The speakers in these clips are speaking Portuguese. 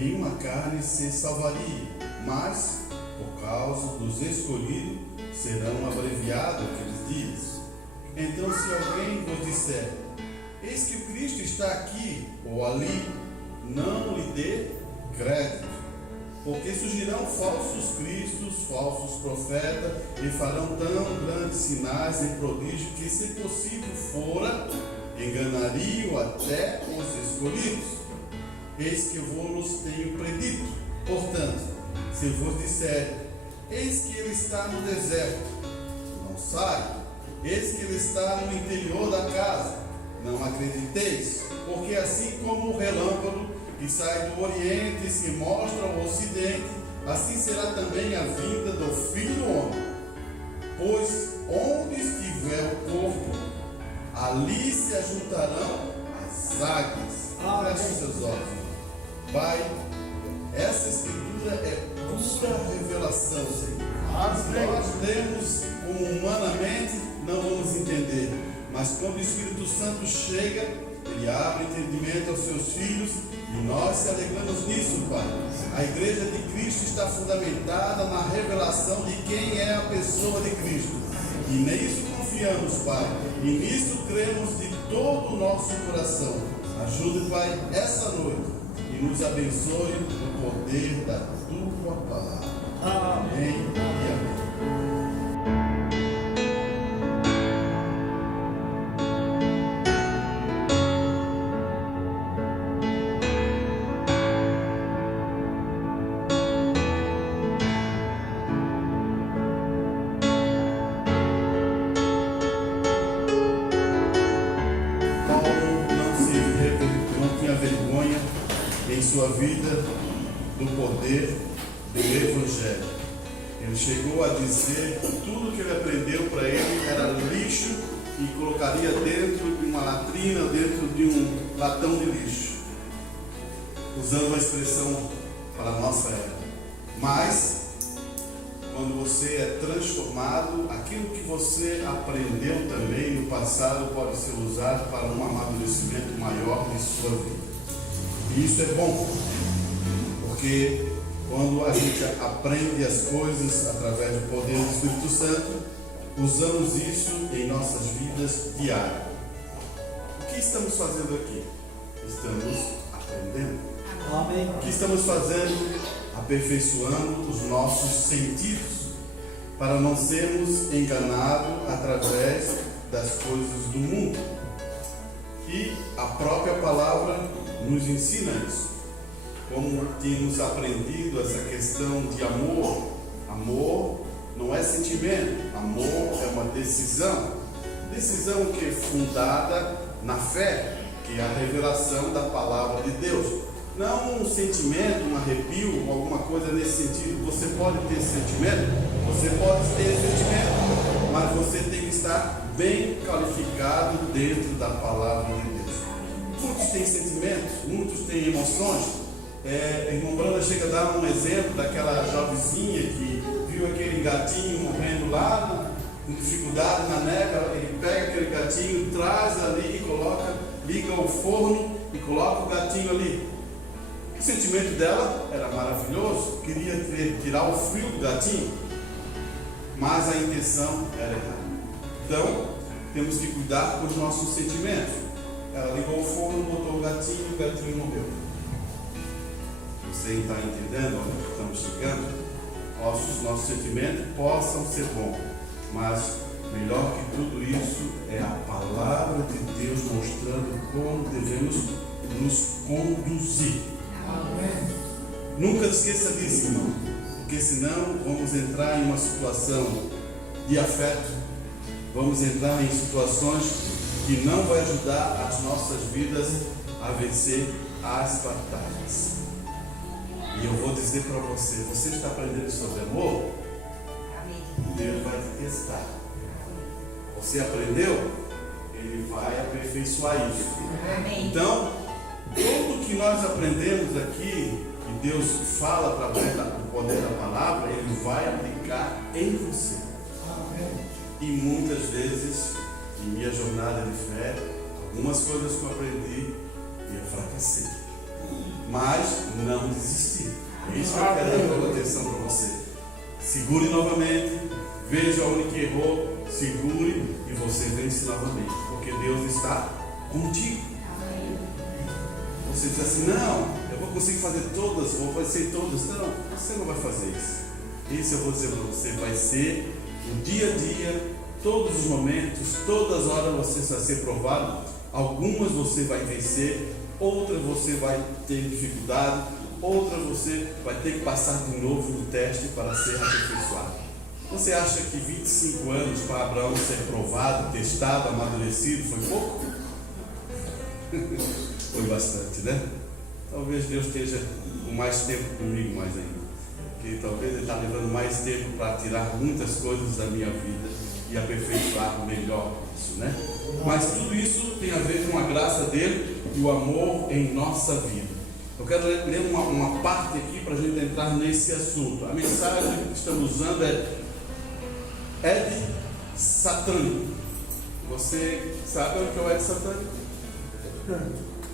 nenhuma carne se salvaria, mas, por causa dos escolhidos, serão abreviados aqueles dias. Então, se alguém vos disser, eis que o Cristo está aqui ou ali, não lhe dê crédito, porque surgirão falsos cristos, falsos profetas, e farão tão grandes sinais e prodígios que, se possível fora, enganariam até os escolhidos. Eis que vos tenho predito. Portanto, se vos disser, eis que ele está no deserto, não sai. Eis que ele está no interior da casa, não acrediteis, porque assim como o relâmpago que sai do Oriente e se mostra ao Ocidente, assim será também a vinda do Filho do Homem. Pois onde estiver o corpo, ali se ajuntarão as águias. Feche seus olhos. Pai, essa escritura é pura revelação, Senhor. Nós lemos como humanamente, não vamos entender, mas quando o Espírito Santo chega, ele abre entendimento aos seus filhos e nós se alegramos nisso, Pai. A igreja de Cristo está fundamentada na revelação de quem é a pessoa de Cristo, e nisso confiamos, Pai, e nisso cremos de todo o nosso coração. Ajude, Pai, essa noite e nos abençoe no poder da tua palavra. Amém e amém. Sua vida do poder do Evangelho. Ele chegou a dizer que tudo que ele aprendeu para ele era lixo e colocaria dentro de uma latrina, dentro de um latão de lixo, usando uma expressão para a nossa era. Mas quando você é transformado, aquilo que você aprendeu também no passado pode ser usado para um amadurecimento maior de sua vida. E isso é bom, porque quando a gente aprende as coisas através do poder do Espírito Santo, usamos isso em nossas vidas diárias. O que estamos fazendo aqui? Estamos aprendendo. Amém. O que estamos fazendo? Aperfeiçoando os nossos sentidos, para não sermos enganados através das coisas do mundo. E a própria palavra nos ensina isso. Como temos aprendido essa questão de amor. Amor não é sentimento, amor é uma decisão. Decisão que é fundada na fé, que é a revelação da palavra de Deus. Não um sentimento, um arrepio, alguma coisa nesse sentido. Você pode ter sentimento, mas você tem que estar bem qualificado dentro da palavra de Deus. Muitos têm sentimentos, muitos têm emoções. Irmão Branda chega a dar um exemplo daquela jovenzinha que viu aquele gatinho morrendo lá, com dificuldade na neve. Ele pega aquele gatinho, traz ali e coloca, liga o forno e coloca o gatinho ali. O sentimento dela era maravilhoso, queria tirar o frio do gatinho, mas a intenção era errada. Então, temos que cuidar com os nossos sentimentos. Ela ligou o forno, botou o gatinho morreu. Você está entendendo onde estamos chegando? Nossos sentimentos possam ser bons, mas melhor que tudo isso é a palavra de Deus mostrando como devemos nos conduzir. Amém. Nunca esqueça disso, irmão, porque senão vamos entrar em uma situação de afeto, vamos entrar em situações que não vai ajudar as nossas vidas a vencer as batalhas. E eu vou dizer para você, você está aprendendo sobre amor? Deus vai te testar. Você aprendeu? Ele vai aperfeiçoar isso. Então, tudo que nós aprendemos aqui, que Deus fala através do poder da palavra, Ele vai aplicar em você. E muitas vezes, em minha jornada de fé, algumas coisas que eu aprendi, eu fracassei. mas não desistir. É isso que eu quero dar atenção para você. Segure novamente, veja onde que errou, segure e você vence novamente, porque Deus está contigo. Você diz assim, não, eu vou conseguir fazer todas, vou fazer todas. Não, você não vai fazer isso. Isso eu vou dizer para você, vai ser o dia a dia, todos os momentos, todas as horas você vai ser provado. Algumas você vai vencer, outras você vai ter dificuldade, outras você vai ter que passar de novo no teste para ser aperfeiçoado. Você acha que 25 anos para Abraão ser provado, testado, amadurecido foi pouco? Foi bastante, né? Talvez Deus esteja com mais tempo comigo mais ainda. Porque talvez Ele está levando mais tempo para tirar muitas coisas da minha vida e aperfeiçoar melhor isso, né? Mas tudo isso tem a ver com a graça dele e o amor em nossa vida. Eu quero ler uma parte aqui para a gente entrar nesse assunto. A mensagem que estamos usando é de satânico. Você sabe o que é o Ed satânico?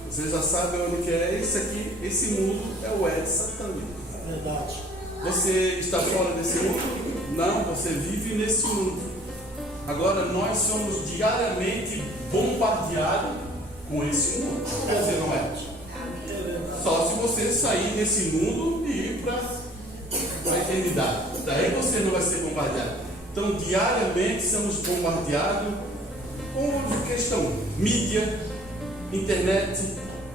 Você já sabe onde que é isso aqui? Esse mundo é o Ed satânico. É verdade. Você está fora desse mundo? Não, você vive nesse mundo. Agora nós somos diariamente bombardeados com esse mundo. Quer dizer, não é? Só se você sair desse mundo e ir para a eternidade. Daí você não vai ser bombardeado. Então diariamente somos bombardeados com questão mídia, internet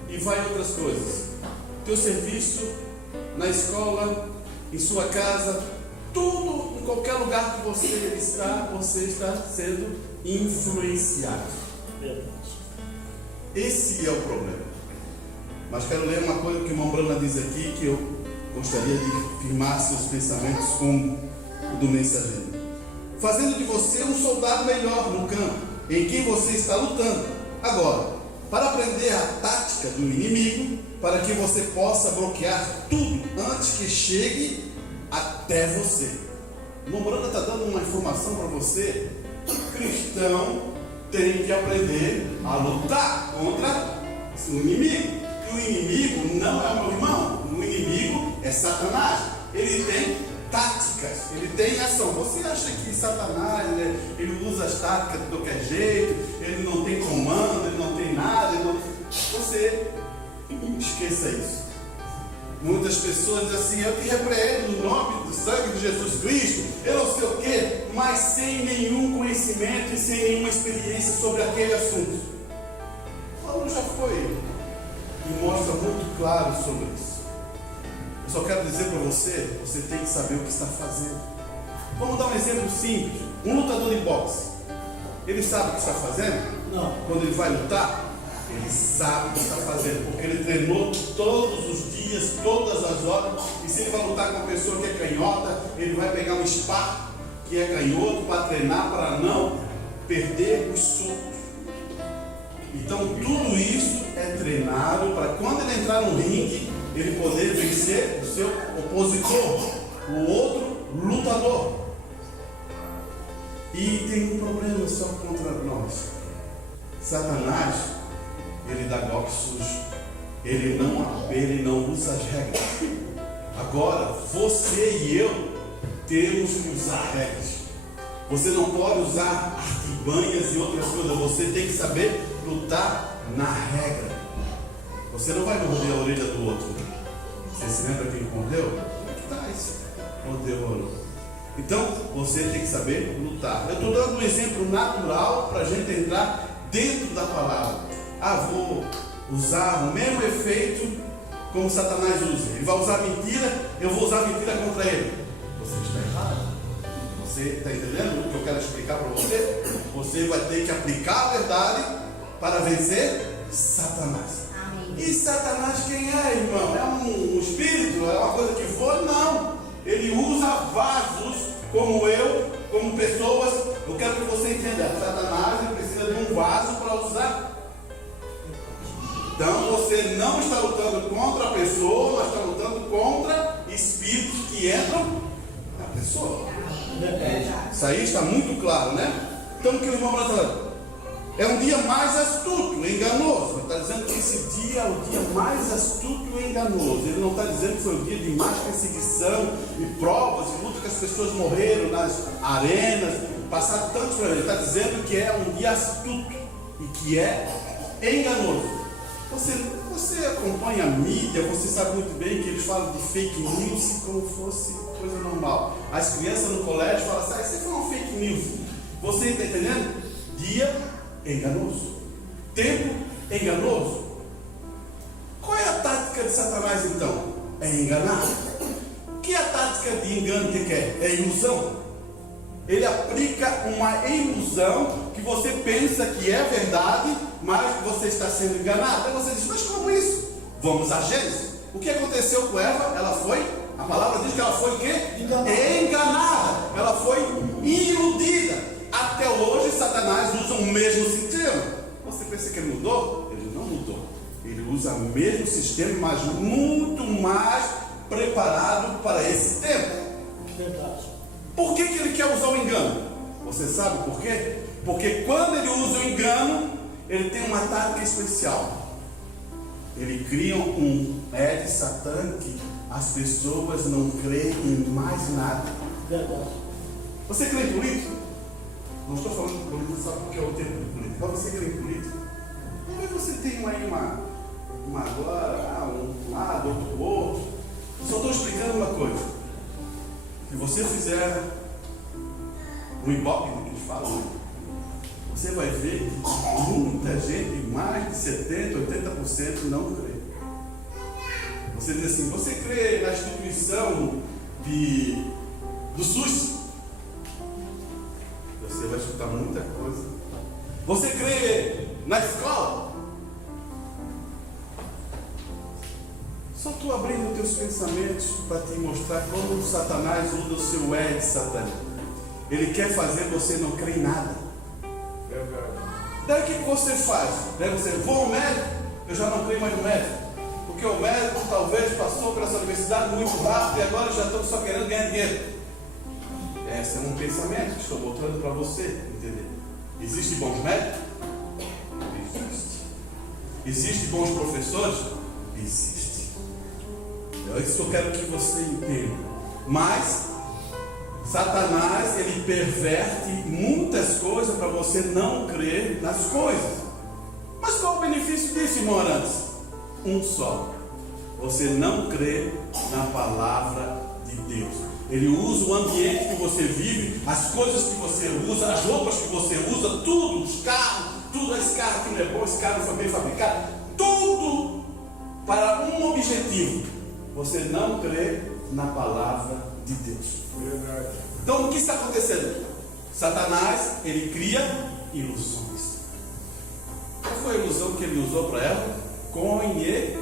e vai outras coisas. Teu serviço, na escola, em sua casa, tudo, em qualquer lugar que você está sendo influenciado. Esse é o problema. Mas quero ler uma coisa que o irmão Brana diz aqui, que eu gostaria de firmar seus pensamentos como o do mensageiro. Fazendo de você um soldado melhor no campo em que você está lutando. Agora, para aprender a tática do inimigo, para que você possa bloquear tudo antes que chegue até você. O irmão Brana está dando uma informação para você. O cristão tem que aprender a lutar contra o inimigo. E o inimigo não é o meu irmão. O inimigo é Satanás. Ele tem táticas, ele tem ação. Você acha que Satanás, ele usa as táticas de qualquer jeito, ele não tem comando, ele não tem nada, você esqueça isso. Muitas pessoas dizem assim, eu te repreendo no nome do sangue de Jesus Cristo, eu não sei o que, mas sem nenhum conhecimento e sem nenhuma experiência sobre aquele assunto. Paulo já foi e mostra muito claro sobre isso. Eu só quero dizer para você, você tem que saber o que está fazendo. Vamos dar um exemplo simples. Um lutador de boxe, ele sabe o que está fazendo? Não. Quando ele vai lutar, ele sabe o que está fazendo, porque ele treinou todos os dias, todas as horas. E se ele vai lutar com uma pessoa que é canhota, ele vai pegar um sparring que é canhoto para treinar, para não perder os socos. Então tudo isso é treinado para quando ele entrar no ringue, ele poder vencer o seu opositor, o outro lutador. E tem um problema só contra nós. Satanás, ele dá golpe sujo. Ele não usa as regras. Agora, você e eu temos que usar regras. Você não pode usar artimanhas e outras coisas. Você tem que saber lutar na regra. Você não vai morder a orelha do outro. Você se lembra quem mordeu? Tá, isso. Mordeu. Então, você tem que saber lutar. Eu estou dando um exemplo natural para a gente entrar dentro da palavra. Vou usar o mesmo efeito como Satanás usa. Ele vai usar mentira, eu vou usar mentira contra ele. Você está errado. Você está entendendo o que eu quero explicar para você? Você vai ter que aplicar a verdade para vencer Satanás. E Satanás quem é, irmão? É um espírito? É uma coisa que voa? Não. Ele usa vasos como eu, como pessoas. Eu quero que você entenda. Satanás ele precisa de um vaso para usar. Então você não está lutando contra a pessoa, mas está lutando contra espíritos que entram na pessoa. Isso aí está muito claro, né? Então o que o irmão está falando? É um dia mais astuto, enganoso. Ele está dizendo que esse dia é o dia mais astuto e enganoso. Ele não está dizendo que foi um dia de mais perseguição e provas e luta, que as pessoas morreram nas arenas, passaram tantos problemas. Ele está dizendo que é um dia astuto e que é enganoso. Você acompanha a mídia, você sabe muito bem que eles falam de fake news como fosse coisa normal. As crianças no colégio falam assim: isso foi uma fake news. Você está entendendo? Dia enganoso. Tempo enganoso. Qual é a tática de Satanás então? É enganar. O que é a tática de engano que quer? É ilusão. Ele aplica uma ilusão que você pensa que é verdade, mas você está sendo enganado. Aí você diz: mas como isso? Vamos a Gênesis. O que aconteceu com Eva? Ela foi, a palavra diz que ela foi o quê? Enganada. Ela foi iludida. Até hoje Satanás usa o mesmo sistema. Você pensa que ele mudou? Ele não mudou. Ele usa o mesmo sistema, mas muito mais preparado para esse tempo. Verdade. Por que ele quer usar o engano? Você sabe por quê? Porque quando ele usa o engano, ele tem uma tática especial. Ele cria um Ed Satan que as pessoas não creem em mais nada. Verdade. Você crê em político? Não estou falando de político só porque é o tempo de política. Mas você crê em político? Talvez você tenha aí uma agora, um lado, outro. Só estou explicando uma coisa. Se você fizer um ibope do que eles falam, você vai ver que muita gente, mais de 70%, 80% não crê. Você diz assim: você crê na instituição do SUS? Você vai escutar muita coisa. Você crê na escola? Só estou abrindo teus pensamentos para te mostrar como Satanás usa o seu Ed satânico. Ele quer fazer você não crer em nada. Daí o que você faz? Daí você: vou ao médico, eu já não creio mais no médico. Porque o médico talvez passou por essa universidade muito rápido e agora já estão só querendo ganhar dinheiro. Esse é um pensamento que estou mostrando para você entender. Existem bons médicos? Existe. Existem bons professores? Existe. É isso que eu quero que você entenda. Mas Satanás, ele perverte muitas coisas para você não crer nas coisas. Mas qual o benefício disso, irmão Arantes? Um só: você não crê na palavra de Deus. Ele usa o ambiente que você vive, as coisas que você usa, as roupas que você usa, tudo, os carros, tudo. Esse carro aqui não é bom, esse carro não foi bem fabricado, tudo para um objetivo: você não crê na palavra de Deus. Então o que está acontecendo? Satanás, ele cria ilusões. Qual foi a ilusão que ele usou para ela? Conhecimento.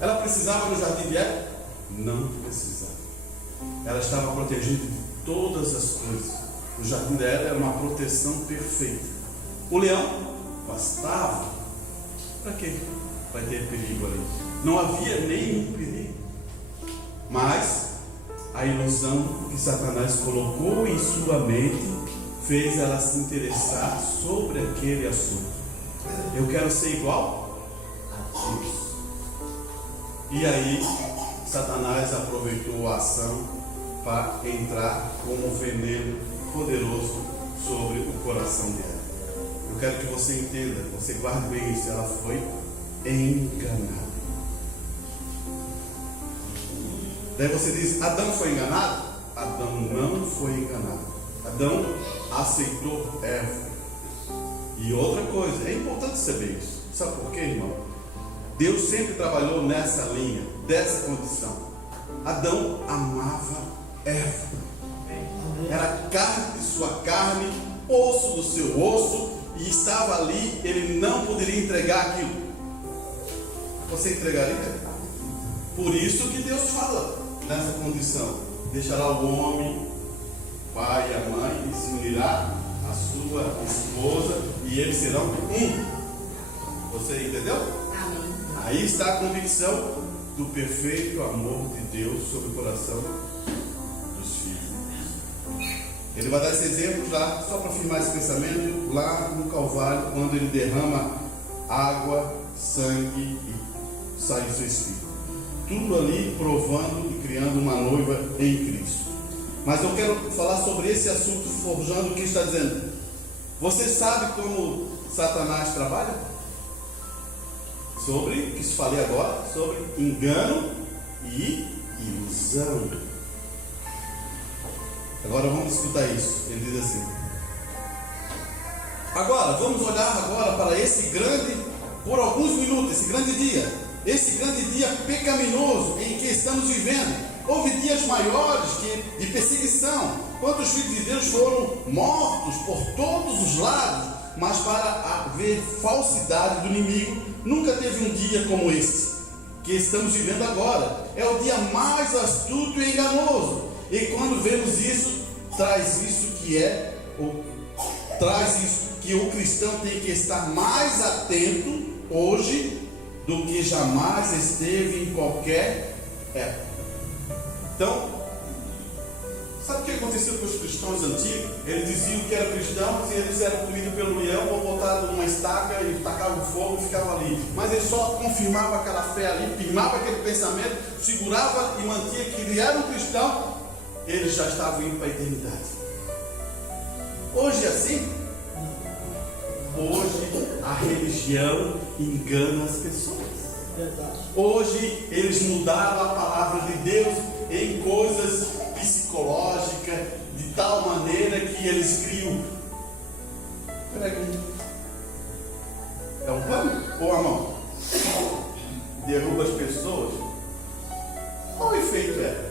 Ela precisava no jardim de Éden? Não precisava. Ela estava protegida de todas as coisas. O jardim de Éden era uma proteção perfeita. O leão bastava. Para quê? Vai ter perigo ali. Não havia nenhum perigo. Mas a ilusão que Satanás colocou em sua mente fez ela se interessar sobre aquele assunto. Eu quero ser igual a Deus. E aí Satanás aproveitou a ação para entrar como um veneno poderoso sobre o coração dela. Eu quero que você entenda, você guarde bem isso. Ela foi enganada. Daí você diz: Adão foi enganado? Adão não foi enganado. Adão aceitou Eva. E outra coisa, é importante saber isso. Sabe por quê, irmão? Deus sempre trabalhou nessa linha, dessa condição. Adão amava Eva. Era carne de sua carne, osso do seu osso, e estava ali, ele não poderia entregar aquilo. Você entregaria? Por isso que Deus fala nessa condição: deixará o homem, o pai e a mãe, e se unirá a sua esposa, e eles serão um. Você entendeu? Amém. Aí está a convicção do perfeito amor de Deus sobre o coração dos filhos. Ele vai dar esse exemplo lá, só para afirmar esse pensamento, lá no Calvário, quando ele derrama água, sangue e sai o seu Espírito. Tudo ali provando e criando uma noiva em Cristo. Mas eu quero falar sobre esse assunto, forjando o que está dizendo. Você sabe como Satanás trabalha? Sobre, que isso falei agora, sobre engano e ilusão. Agora vamos escutar isso. Ele diz assim: agora, vamos olhar agora para esse grande, por alguns minutos, esse grande dia pecaminoso em que estamos vivendo. Houve dias maiores de perseguição, quando os filhos de Deus foram mortos por todos os lados, mas para haver falsidade do inimigo, nunca teve um dia como esse que estamos vivendo agora. É o dia mais astuto e enganoso. E quando vemos isso, traz isso que o cristão tem que estar mais atento hoje do que jamais esteve em qualquer época. Então, sabe o que aconteceu com os cristãos antigos? Eles diziam que eram cristãos e eles eram comidos pelo leão ou botados numa estaca e tacavam fogo e ficavam ali. Mas eles só confirmavam aquela fé ali, firmavam aquele pensamento, seguravam e mantinha que ele era um cristão. Eles já estavam indo para a eternidade. Hoje é assim? Hoje a religião engana as pessoas. Hoje eles mudaram a palavra de Deus em coisas psicológicas, de tal maneira que eles criam. É um pano ou a mão? Derruba as pessoas. Qual o efeito é?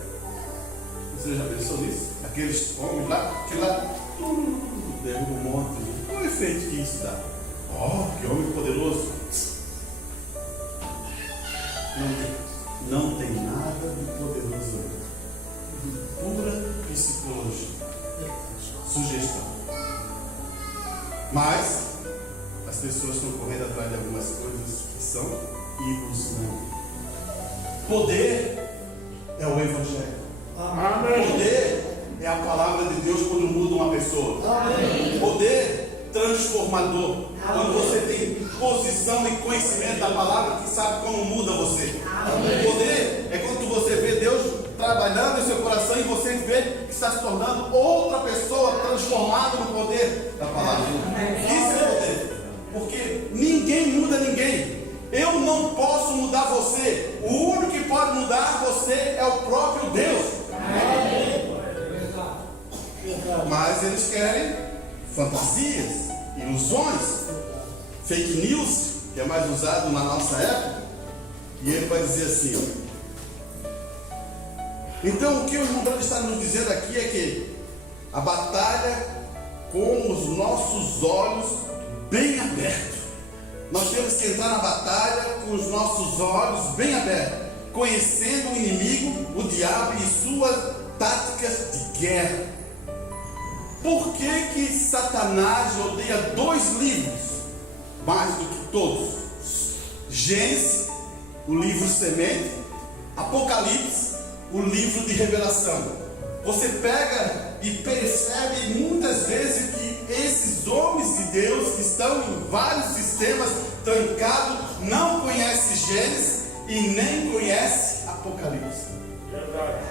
Você já pensou nisso? Aqueles homens lá, que lá derruba um monte. Qual o efeito que isso dá? Oh, que homem poderoso! Não tem nada de poderoso. Pura psicologia. Sugestão. Mas as pessoas estão correndo atrás de algumas coisas que são ilusão. Poder é o Evangelho. Amém. Poder é a palavra de Deus quando muda uma pessoa. Amém. Poder transformador. Amém. Quando você tem posição e conhecimento da palavra, que sabe como muda você. Amém. Poder é quando você vê Deus trabalhando em seu coração e você vê que está se tornando outra pessoa transformada no poder da palavra. Amém. Isso é poder. Porque ninguém muda ninguém. Eu não posso mudar você. O único que pode mudar você é o próprio Deus. Amém. Mas eles querem fantasias, ilusões, fake news, que é mais usado na nossa época. E ele vai dizer assim, ó. Então o que o irmão Branco está nos dizendo aqui é que a batalha com os nossos olhos bem abertos. Nós temos que entrar na batalha com os nossos olhos bem abertos, conhecendo o inimigo, o diabo e suas táticas de guerra. Por que Satanás odeia dois livros mais do que todos? Gênesis, o livro semente, Apocalipse, o livro de revelação. Você pega e percebe muitas vezes que esses homens de Deus que estão em vários sistemas trancados não conhecem Gênesis e nem conhecem Apocalipse. Verdade.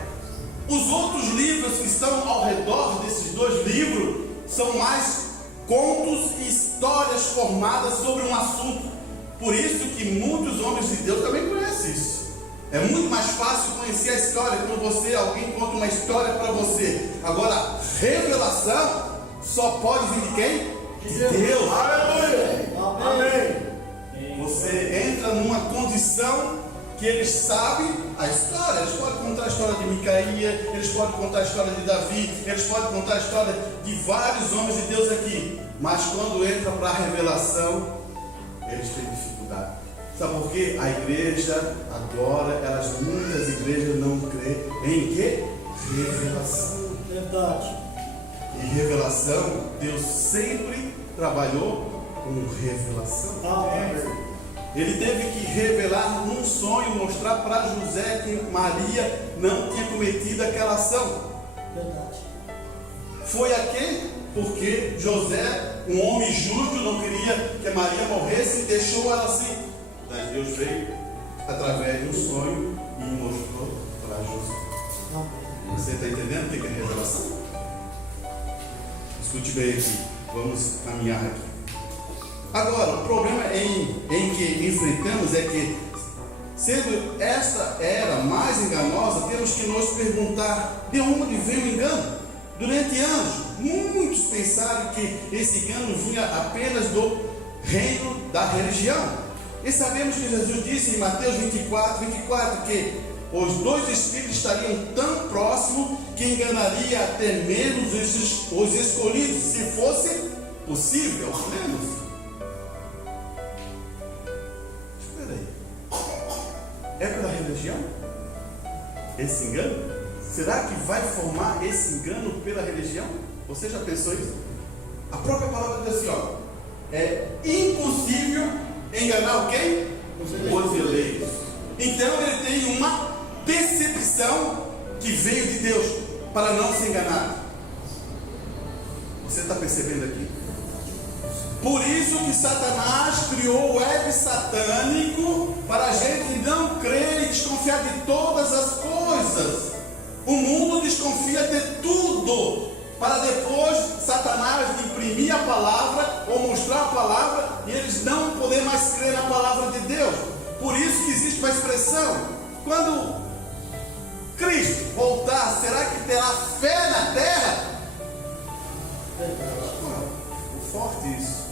Os outros livros que estão ao redor desses dois livros são mais contos e histórias formadas sobre um assunto. Por isso que muitos homens de Deus também conhecem isso. É muito mais fácil conhecer a história quando alguém conta uma história para você. Agora, revelação só pode vir de quem? De Deus. Aleluia. Amém. Você entra numa condição que eles sabem a história. Eles podem contar a história de Micaía, eles podem contar a história de Davi, eles podem contar a história de vários homens de Deus aqui. Mas quando entra para a revelação, eles têm dificuldade. Sabe por quê? A igreja, agora, muitas igrejas não creem em quê? Revelação. Verdade. E revelação, Deus sempre trabalhou com revelação. Amém. Ele teve que revelar num sonho, mostrar para José que Maria não tinha cometido aquela ação. Verdade. Foi a quê? Porque José, um homem justo, não queria que Maria morresse e deixou ela assim. Mas Deus veio através de um sonho e mostrou para José. Você está entendendo o que é revelação? Escute bem aqui. Vamos caminhar aqui. Agora, o problema em que enfrentamos é que, sendo esta era mais enganosa, temos que nos perguntar de onde vem o engano. Durante anos, muitos pensaram que esse engano vinha apenas do reino da religião. E sabemos que Jesus disse em Mateus 24, que os dois espíritos estariam tão próximos que enganaria até menos os escolhidos, se fosse possível, ao menos. Espera aí. É pela religião? Esse engano? Será que vai formar esse engano pela religião? Você já pensou isso? A própria palavra diz assim, ó, é impossível enganar quem? Os eleitos. Então ele tem uma percepção que veio de Deus para não se enganar. Você está percebendo aqui? Por isso que Satanás criou o web satânico para a gente não crer e desconfiar de todas as coisas. O mundo desconfia de tudo, para depois Satanás imprimir a palavra ou mostrar a palavra e eles não poderem mais crer na palavra de Deus. Por isso que existe uma expressão: quando Cristo voltar, será que terá fé na terra? Forte isso.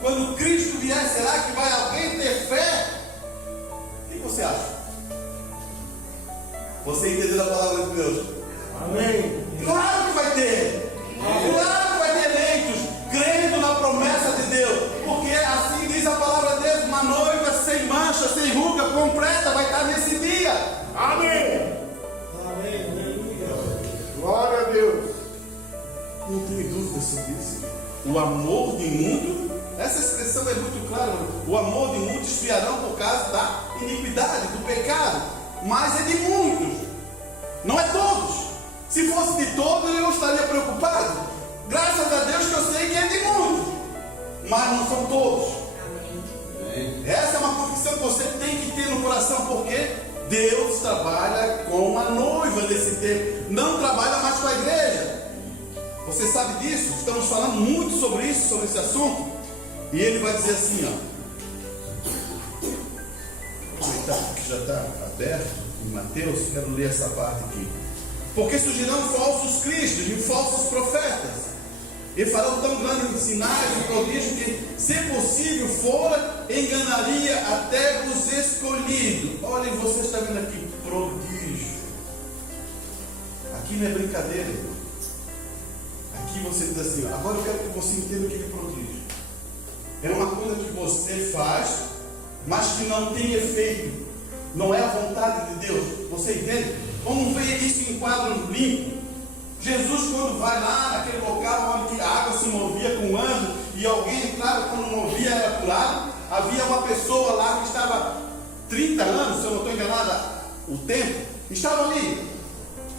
Quando Cristo vier, será que vai alguém ter fé? O que você acha? Você entendeu a palavra de Deus? Amém. Claro que vai ter. Claro que vai ter eleitos crendo na promessa de Deus. Porque assim diz a palavra de Deus: uma noiva sem mancha, sem ruga, completa, vai estar nesse dia. Amém. Glória a Deus. Não tenho dúvida sobre isso. O amor de muito, essa expressão é muito clara. O amor de muitos esfriarão por causa da iniquidade, do pecado. Mas é de muitos, não é todos. Se fosse de todos, eu estaria preocupado. Graças a Deus que eu sei que é de muitos, mas não são todos. Amém. Essa é uma convicção que você tem que ter no coração, porque Deus trabalha com a noiva nesse tempo, não trabalha mais com a igreja. Você sabe disso? Estamos falando muito sobre isso, sobre esse assunto. E ele vai dizer assim, ó. Aproveitar que já está aberto em Mateus, quero ler essa parte aqui. Porque surgirão falsos cristos e falsos profetas, e farão tão grandes sinais e prodígios que, se possível fora, enganaria até os escolhidos. Olhem, você está vendo aqui, prodígio. Aqui não é brincadeira, irmão. Aqui você diz assim, agora eu quero que você entenda o que é prodígio. É uma coisa que você faz, mas que não tem efeito. Não é a vontade de Deus. Você entende? Vamos ver isso em quadro limpo. Jesus, quando vai lá naquele local onde a água se movia com o anjo e alguém entrava, quando movia era curado, havia uma pessoa lá que estava 30 anos, se eu não estou enganado, o tempo, estava ali.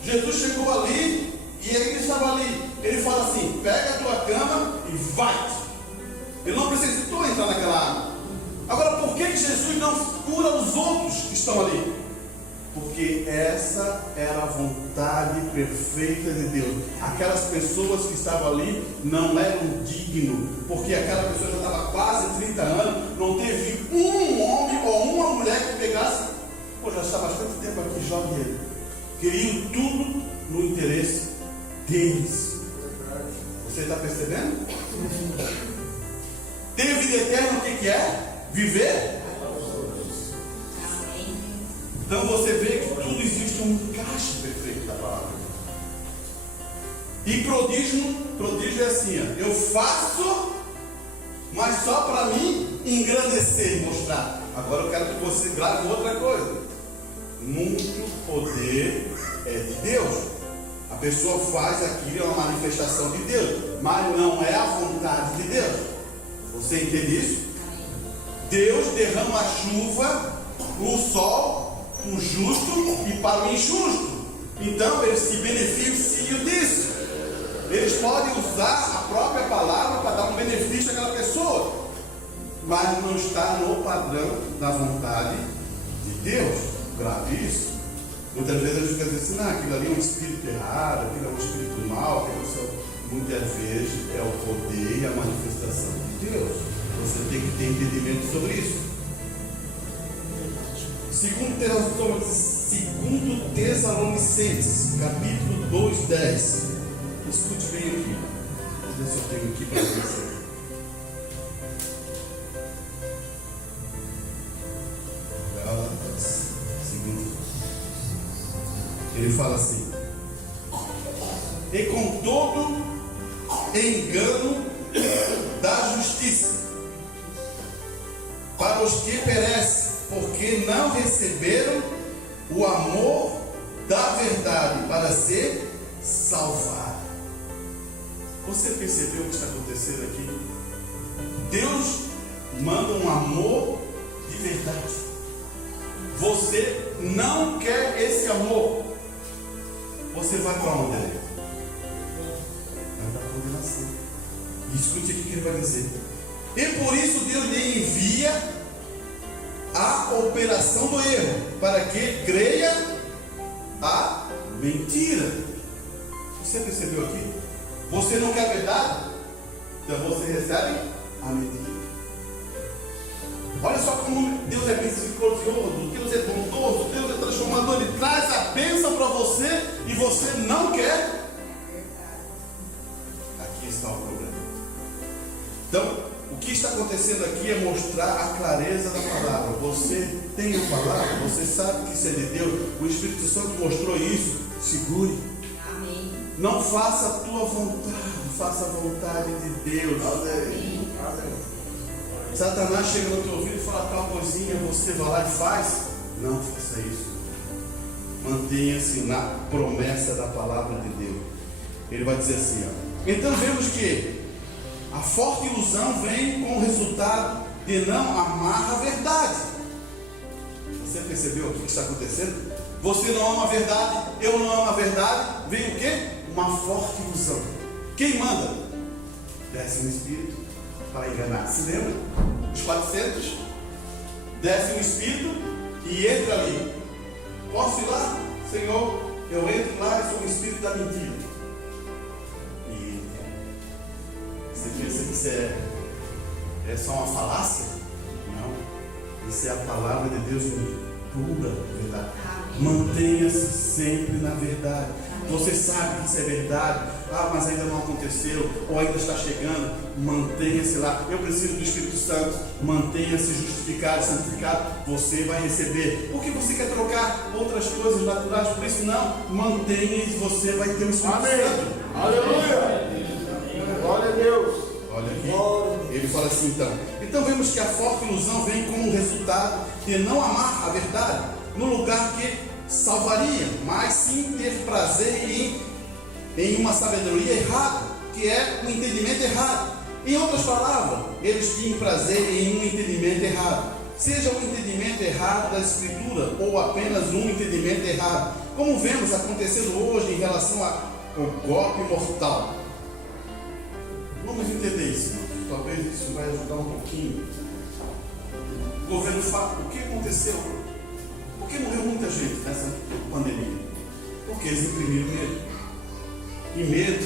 Jesus chegou ali e ele estava ali. Ele fala assim: pega a tua cama e vai. Ele não precisou entrar naquela água. Agora, por que Jesus não cura os outros que estão ali? Porque essa era a vontade perfeita de Deus. Aquelas pessoas que estavam ali não eram dignos, porque aquela pessoa já estava quase 30 anos, não teve um homem ou uma mulher que pegasse. Pô, já está bastante tempo aqui, jogue ele. Queriam tudo no interesse deles. Você está percebendo? Ter vida eterna, o que é? Viver. Então você vê que tudo existe um encaixe perfeito da palavra. E prodígio é assim, ó, eu faço, mas só para mim engrandecer e mostrar. Agora eu quero que você grave outra coisa. Muito poder é de Deus. A pessoa faz aquilo, é uma manifestação de Deus, mas não é a vontade de Deus. Você entende isso? Deus derrama a chuva, o sol, para o justo e para o injusto. Então eles se beneficiam disso. Eles podem usar a própria palavra para dar um benefício àquela pessoa, mas não está no padrão da vontade de Deus. Grave isso. Muitas vezes a gente fica dizendo assim, não, aquilo ali é um espírito errado, aquilo é um espírito mau, muitas vezes é o poder e a manifestação de Deus. Você tem que ter entendimento sobre isso. Segundo Tessalonicenses, capítulo 2:10. Escute bem aqui. Vou ver se eu tenho aqui para você. Ele fala assim: e com todo engano da justiça para os que perecem, porque não receberam o amor da verdade para ser salvado. Você percebeu o que está acontecendo aqui? Deus manda um amor de verdade. Você não quer esse amor. Você vai para onde? Vai para a condenação. Escute aqui o que ele vai dizer. E por isso Deus lhe envia a operação do erro, para que creia a mentira. Você percebeu aqui? Você não quer a verdade? Então você recebe a mentira. Olha só como Deus é misericordioso, Deus é bondoso, Deus é transformador. Ele traz a bênção para você e você não quer. Aqui está o problema. Então, o que está acontecendo aqui é mostrar a clareza da palavra. Você tem a palavra, você sabe que isso é de Deus. O Espírito Santo mostrou isso. Segure. Amém. Não faça a tua vontade, faça a vontade de Deus. Amém. Satanás chega no teu ouvido e fala tal coisinha, você vai lá e faz. Não faça isso. Mantenha-se na promessa da palavra de Deus. Ele vai dizer assim, ó. Então vemos que a forte ilusão vem com o resultado de não amar a verdade. Você percebeu o que está acontecendo? Você não ama a verdade, eu não amo a verdade. Vem o quê? Uma forte ilusão. Quem manda? Desce um espírito para enganar. Se lembra? Os 400? Desce um espírito e entra ali. Posso ir lá? Senhor, eu entro lá e sou um espírito da mentira. E você pensa que isso é só uma falácia? Não. Isso é a palavra de Deus pura verdade. Mantenha-se sempre na verdade. Você sabe que isso é verdade. Mas ainda não aconteceu, ou ainda está chegando. Mantenha-se lá. Eu preciso do Espírito Santo. Mantenha-se justificado, santificado. Você vai receber. Por que você quer trocar outras coisas naturais por isso? Não. Mantenha e você vai ter o Espírito Santo. Aleluia. Glória a Deus. Olha aqui. Ele fala assim então. Então vemos que a forte ilusão vem como resultado de não amar a verdade, no lugar que salvaria, mas sim ter prazer em uma sabedoria errada, que é um entendimento errado. Em outras palavras, eles tinham prazer em um entendimento errado, seja um entendimento errado da Escritura ou apenas um entendimento errado, como vemos acontecendo hoje em relação ao golpe mortal. Vamos entender isso, irmão. Talvez isso vai ajudar um pouquinho. O governo fala, o que aconteceu? Por que morreu muita gente nessa pandemia? Porque eles imprimiram medo. E medo,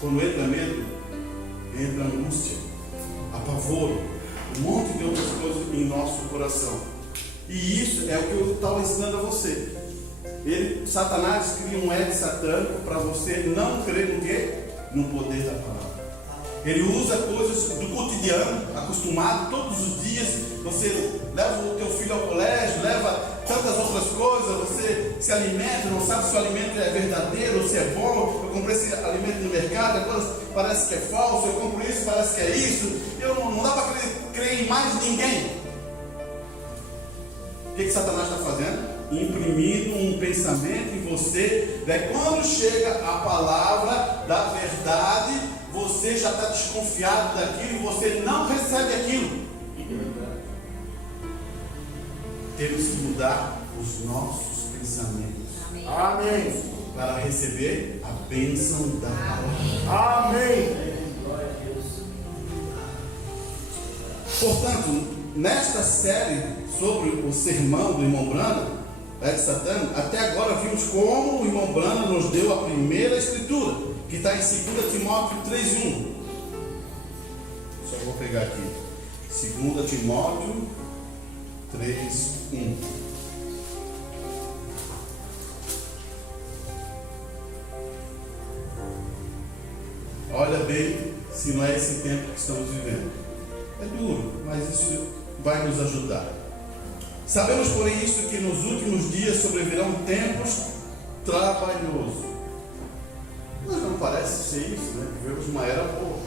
quando entra medo, entra angústia, apavoro, um monte de outras coisas em nosso coração. E isso é o que eu estava ensinando a você. Satanás cria um ego satânico para você não crer no quê? No poder da palavra. Ele usa coisas do cotidiano, acostumado, todos os dias. Você leva o teu filho ao colégio, leva tantas outras coisas, você se alimenta, não sabe se o alimento é verdadeiro ou se é bom. Eu comprei esse alimento no mercado, depois parece que é falso, eu compro isso, parece que é isso. Não dá para crer em mais ninguém. O que Satanás está fazendo? Imprimindo um pensamento em você. Daí quando chega a palavra da verdade, você já está desconfiado daquilo e você não recebe aquilo. Temos que mudar os nossos pensamentos. Amém. Para receber a bênção da palavra. Amém. Portanto, nesta série sobre o sermão do irmão Branham, Ed Satan, até agora vimos como o irmão Branham nos deu a primeira escritura, que está em 2 Timóteo 3:1. Só vou pegar aqui. 2 Timóteo 3:1. Olha bem se não é esse tempo que estamos vivendo. É duro, mas isso vai nos ajudar. Sabemos, porém, isto, que nos últimos dias sobrevirão tempos trabalhosos. Mas não parece ser isso, né? Vivemos uma era boa.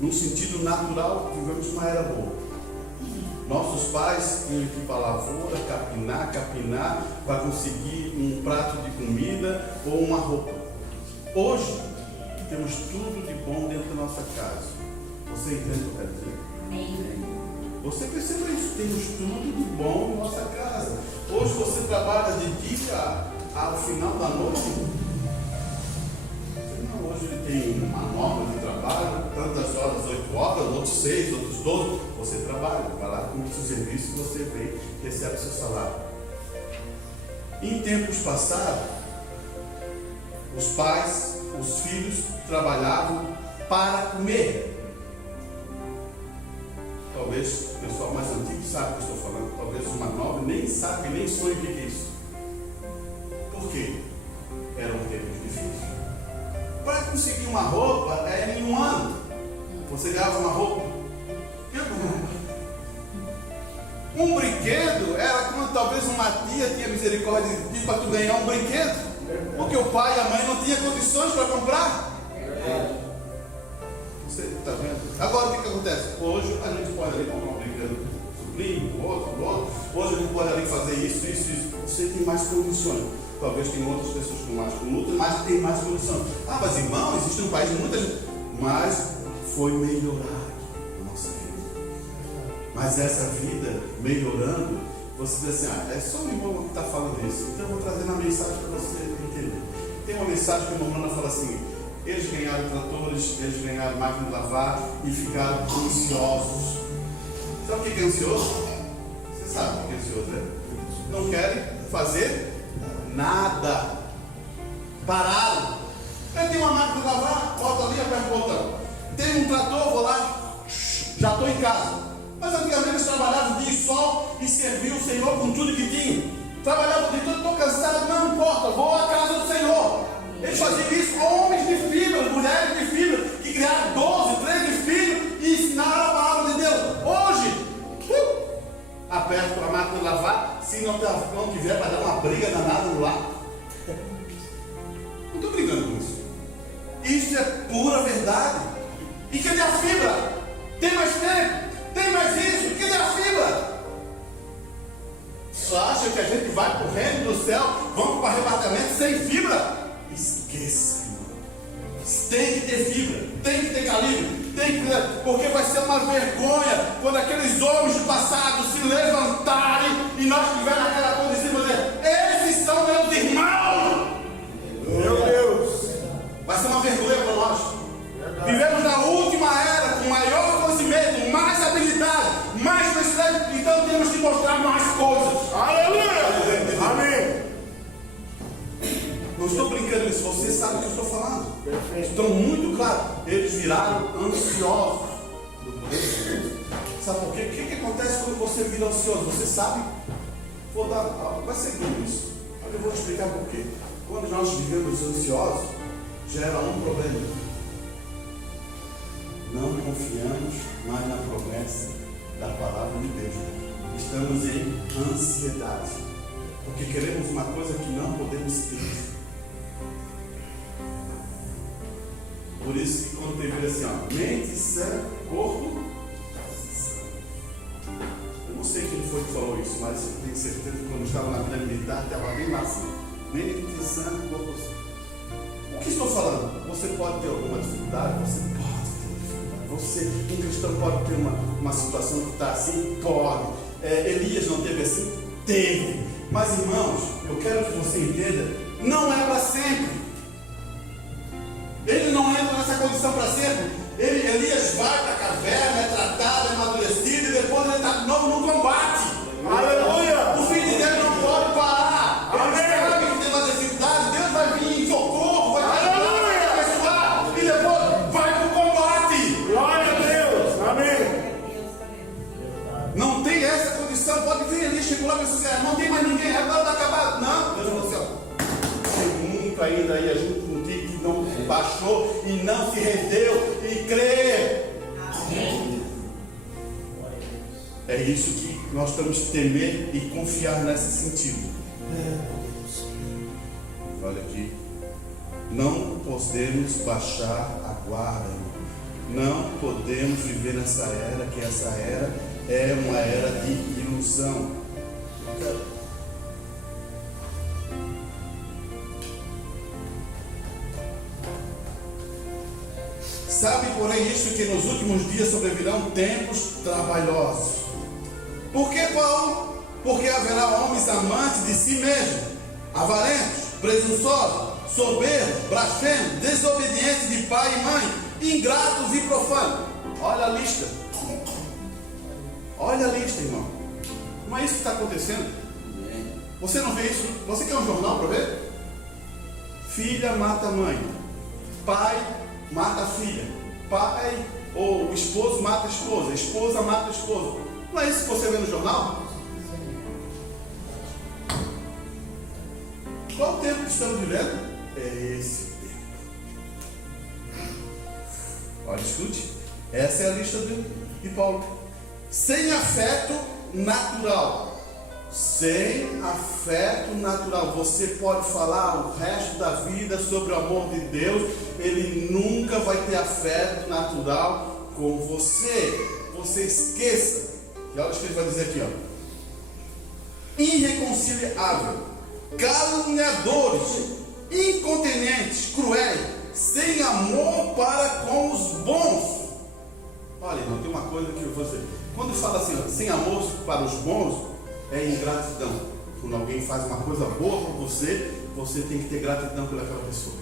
Num sentido natural, vivemos uma era boa. Nossos pais tinham que ir para a lavoura, capinar, para conseguir um prato de comida ou uma roupa. Hoje, temos tudo de bom dentro da nossa casa. Você entende o que eu quero dizer? Amém. Você perceba isso, temos tudo de bom em nossa casa. Hoje você trabalha de dia ao final da noite. Não, hoje ele tem uma norma de trabalho, tantas horas, 8 horas, outros 6, outros 12. Você trabalha, vai lá com o seu serviço, você vem, recebe o seu salário. Em tempos passados, os pais, os filhos trabalhavam para comer. Talvez o pessoal mais antigo sabe o que eu estou falando. Talvez os mais novos nem sabem, nem sonham o que é isso. Por quê? Eram tempos difíceis. Para conseguir uma roupa era em um ano. Você ganhava uma roupa. Um brinquedo era quando talvez uma tia tinha misericórdia de ti para tu ganhar um brinquedo. Porque o pai e a mãe não tinham condições para comprar. Você está vendo? Agora o que acontece? Hoje a gente pode ali comprar um brinquedo sobrinho, outro. Hoje a gente pode ali fazer isso. Você tem mais condições. Talvez tem outras pessoas com mais luta, mas tem mais condições. Ah, mas irmão, existe um país de muita gente. Mas foi melhorar a nossa vida. Mas essa vida melhorando, você diz assim, é só o irmão que está falando isso. Então eu vou trazer uma mensagem para você entender. Tem uma mensagem que o irmão Ana fala assim: eles ganharam tratores, eles ganharam máquina de lavar e ficaram ansiosos. Sabe o que é ansioso? Você sabe o que é ansioso, né? Não querem fazer nada. Pararam. Eu tenho uma máquina de lavar, bota ali, aperta o botão. Tem um trator, vou lá, já estou em casa. Mas antigamente eles trabalhavam dia e sol e serviam o Senhor com tudo que tinham. Trabalhavam de tudo, estou cansado, não importa, vou à casa do Senhor. Eles faziam isso, homens de fibra, mulheres de fibra, que criaram 12, 13 filhos e ensinaram a palavra de Deus. Hoje, aperto a máquina de lavar, se não tiver para dar uma briga danada no lar. Não estou brigando com isso. Isso é pura verdade. E cadê a fibra? Tem mais tempo? Tem mais isso? Cadê a fibra? Só acha que a gente vai para o reino do céu, vamos para o arrebatamento sem fibra? Esqueça, irmão. Tem que ter fibra, tem que ter calibre, porque vai ser uma vergonha quando aqueles homens do passado se levantarem e nós tivermos aquela condição de dizer: esses são meus irmãos. Meu Deus. Vai ser uma vergonha para nós. Vivemos na última era com maior conhecimento, mais habilidade, mais felicidade, então temos que mostrar mais coisas. Aleluia. Amém. Não estou brincando nisso, você sabe o que eu estou falando. Perfeito. Estão muito claros. Eles viraram ansiosos. Sabe por quê? O que acontece quando você vira ansioso? Você sabe? Vai ser duro isso. Mas eu vou te explicar por quê. Quando nós vivemos ansiosos, gera um problema. Não confiamos mais na promessa da palavra de Deus. Estamos em ansiedade. Porque queremos uma coisa que não podemos ter. Por isso que quando tem assim, ó, mente sã, corpo sã. Eu não sei quem foi que falou isso, mas eu tenho certeza que quando eu estava na vida militar, estava bem lá assim. Mente sã, corpo sã. O que estou falando? Você pode ter alguma dificuldade? Você pode ter dificuldade. Você, um cristão, pode ter uma situação que está assim? Pode. Elias não teve assim? Teve. Mas, irmãos, eu quero que você entenda, não é para sempre. Ele não entra nessa condição para sempre. Elias vai para a caverna, é tratado, é amadurecido, e depois ele está de novo no combate. Aleluia. O filho dele não pode parar. Amém. Ele sabe que tem uma necessidade, Deus vai vir em socorro, vai abençoar, e depois vai para o combate. Glória a Deus. Amém. Não tem essa condição, pode vir ali, chegou lá e pensou assim, não tem mais ninguém, agora está acabado. Não, Deus falou assim, ó, tem muito ainda aí, a gente contigo que não baixou e não se rendeu e crê. Amém. É isso que nós temos que temer e confiar nesse sentido. Olha aqui, não podemos baixar a guarda, não podemos viver nessa era, que essa era é uma era de ilusão. Sabe, porém, isso que nos últimos dias sobrevirão tempos trabalhosos. Por que, Paulo? Porque haverá homens amantes de si mesmos, avarentos, presunçosos, soberbos, blasfemos, desobedientes de pai e mãe, ingratos e profanos. Olha a lista. Olha a lista, irmão. Não é isso que está acontecendo? Você não vê isso? Você quer um jornal para ver? Filha mata mãe, pai mata a filha, pai ou esposo mata a esposa, esposa mata a esposa. Não é isso que você vê no jornal? Qual o tempo que estamos vivendo? É esse tempo. Olha, escute. Essa é a lista de Paulo. Sem afeto natural. Sem afeto natural. Você pode falar o resto da vida sobre o amor de Deus. Ele nunca vai ter afeto natural com você. Você esqueça. E olha o que ele vai dizer aqui, ó. Irreconciliável, caluniadores, incontinentes, cruéis, sem amor para com os bons. Olha, irmão, tem uma coisa que eu vou dizer. Quando fala assim, ó, sem amor para os bons, é ingratidão. Quando alguém faz uma coisa boa para você, você tem que ter gratidão pelaquela pessoa.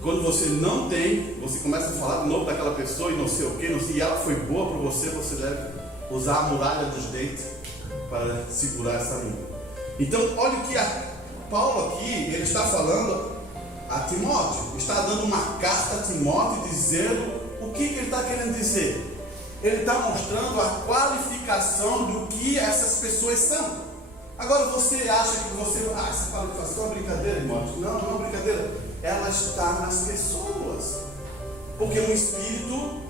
Quando você não tem, você começa a falar de novo daquela pessoa e não sei o que, não sei, e ela foi boa para você, você deve usar a muralha dos dentes para segurar essa língua. Então, olha o que Paulo aqui, ele está falando a Timóteo, está dando uma carta a Timóteo dizendo o que ele está querendo dizer. Ele está mostrando a qualificação do que essas pessoas são. Agora você acha que você, essa qualificação é uma brincadeira, irmãos? Não, não é uma brincadeira. Ela está nas pessoas. Porque um espírito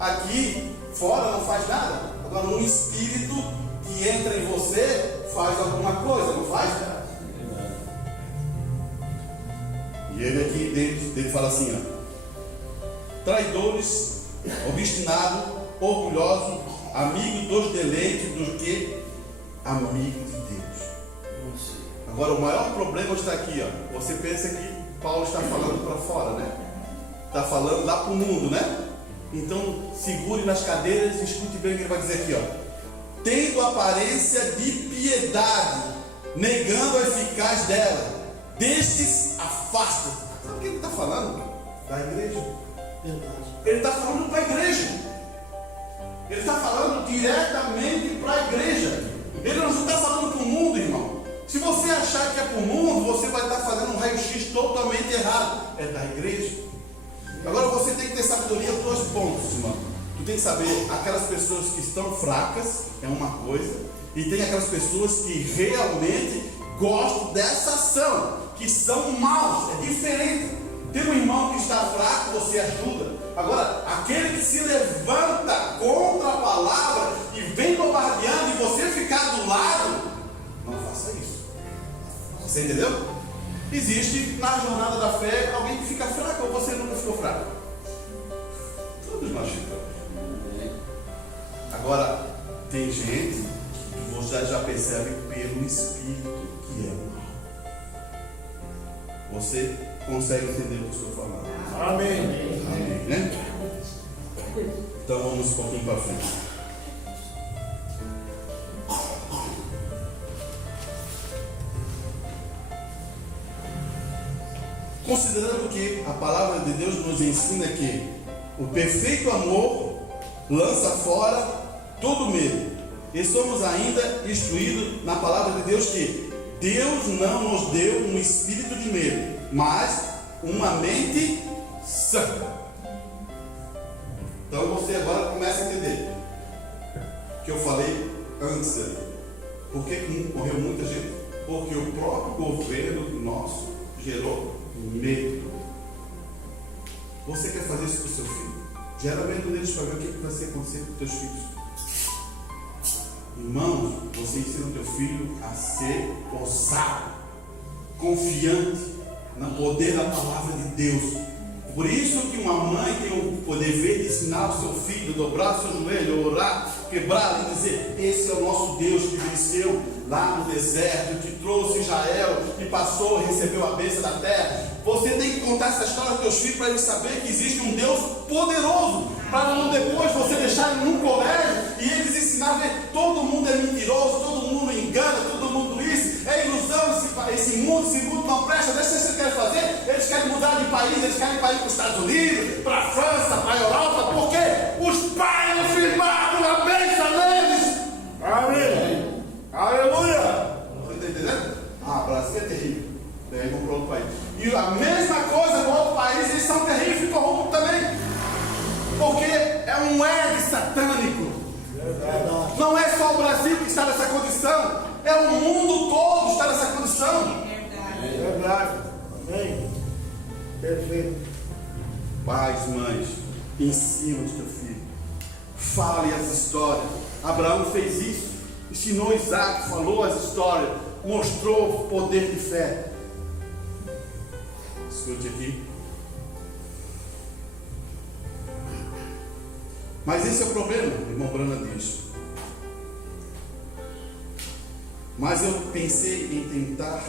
aqui fora não faz nada. Agora um espírito que entra em você faz alguma coisa, não faz? E ele aqui dentro dele fala assim, ó: traidores, obstinado, orgulhoso, amigo dos deleites do que amigo de Deus. Agora o maior problema está aqui, ó. Você pensa que Paulo está falando para fora, né? Está falando lá para o mundo, né? Então segure nas cadeiras e escute bem o que ele vai dizer aqui, ó. Tendo aparência de piedade, negando a eficácia dela, destes afasta. Sabe o que ele está falando? Da igreja. Ele está falando para a igreja. Ele está falando diretamente para a igreja. Ele não está falando para o mundo, irmão. Se você achar que é para o mundo, você vai estar fazendo um raio-x totalmente errado. É da igreja. Agora você tem que ter sabedoria em dois pontos, irmão. Tu tem que saber aquelas pessoas que estão fracas, é uma coisa, e tem aquelas pessoas que realmente gostam dessa ação, que são maus, é diferente. Tem um irmão que está fraco, você ajuda. Agora, aquele que se levanta contra a palavra e vem bombardeando e você ficar do lado, não faça isso. Você entendeu? Existe na jornada da fé alguém que fica fraco ou você nunca ficou fraco? Todos nós ficamos. Agora, tem gente que você já percebe pelo Espírito que é mal. Você consegue entender o que eu estou falando? Amém. Amém, né? Então vamos um pouquinho para frente. Considerando que a palavra de Deus nos ensina que o perfeito amor lança fora todo medo. E somos ainda instruídos na palavra de Deus que Deus não nos deu um espírito de medo, mas uma mente sã. Então você agora começa a entender o que eu falei antes ali. Por que morreu muita gente? Porque o próprio governo nosso gerou medo. Você quer fazer isso para o seu filho? Gera medo neles para ver o que vai acontecer com os teus filhos. Irmãos, você ensina o teu filho a ser ousado, confiante no poder da palavra de Deus. Por isso que uma mãe tem o dever de ensinar o seu filho, dobrar o seu joelho, orar, quebrar e dizer: esse é o nosso Deus que venceu lá no deserto, que trouxe Israel, que passou e recebeu a bênção da terra. Você tem que contar essa história aos teus filhos para eles saberem que existe um Deus poderoso, para não depois você deixar eles num colégio e eles ensinarem que todo mundo é mentiroso, todo mundo engana, todo mundo isso, é ilusão, esse mundo não presta. Deixa o que eles querem fazer. Eles querem mudar de país, eles querem ir para os Estados Unidos, para a França, para a Europa, porque os pais não firmaram a bênção neles. Amém. Aleluia. Você está entendendo? Ah, Brasil é terrível. Daí vão para outro país. E a mesma coisa no outro país, eles são terríveis e corruptos também. Porque é um ego satânico. Não é só o Brasil que está nessa condição, é o mundo todo que está nessa condição. Verdade. Amém. Perfeito. Pais, mães, ensina o seu filho. Fale as histórias. Abraão fez isso. Ensinou Isaac, falou as histórias. Mostrou o poder de fé. Escute aqui. Mas esse é o problema, irmão Brana diz. Mas eu pensei em tentar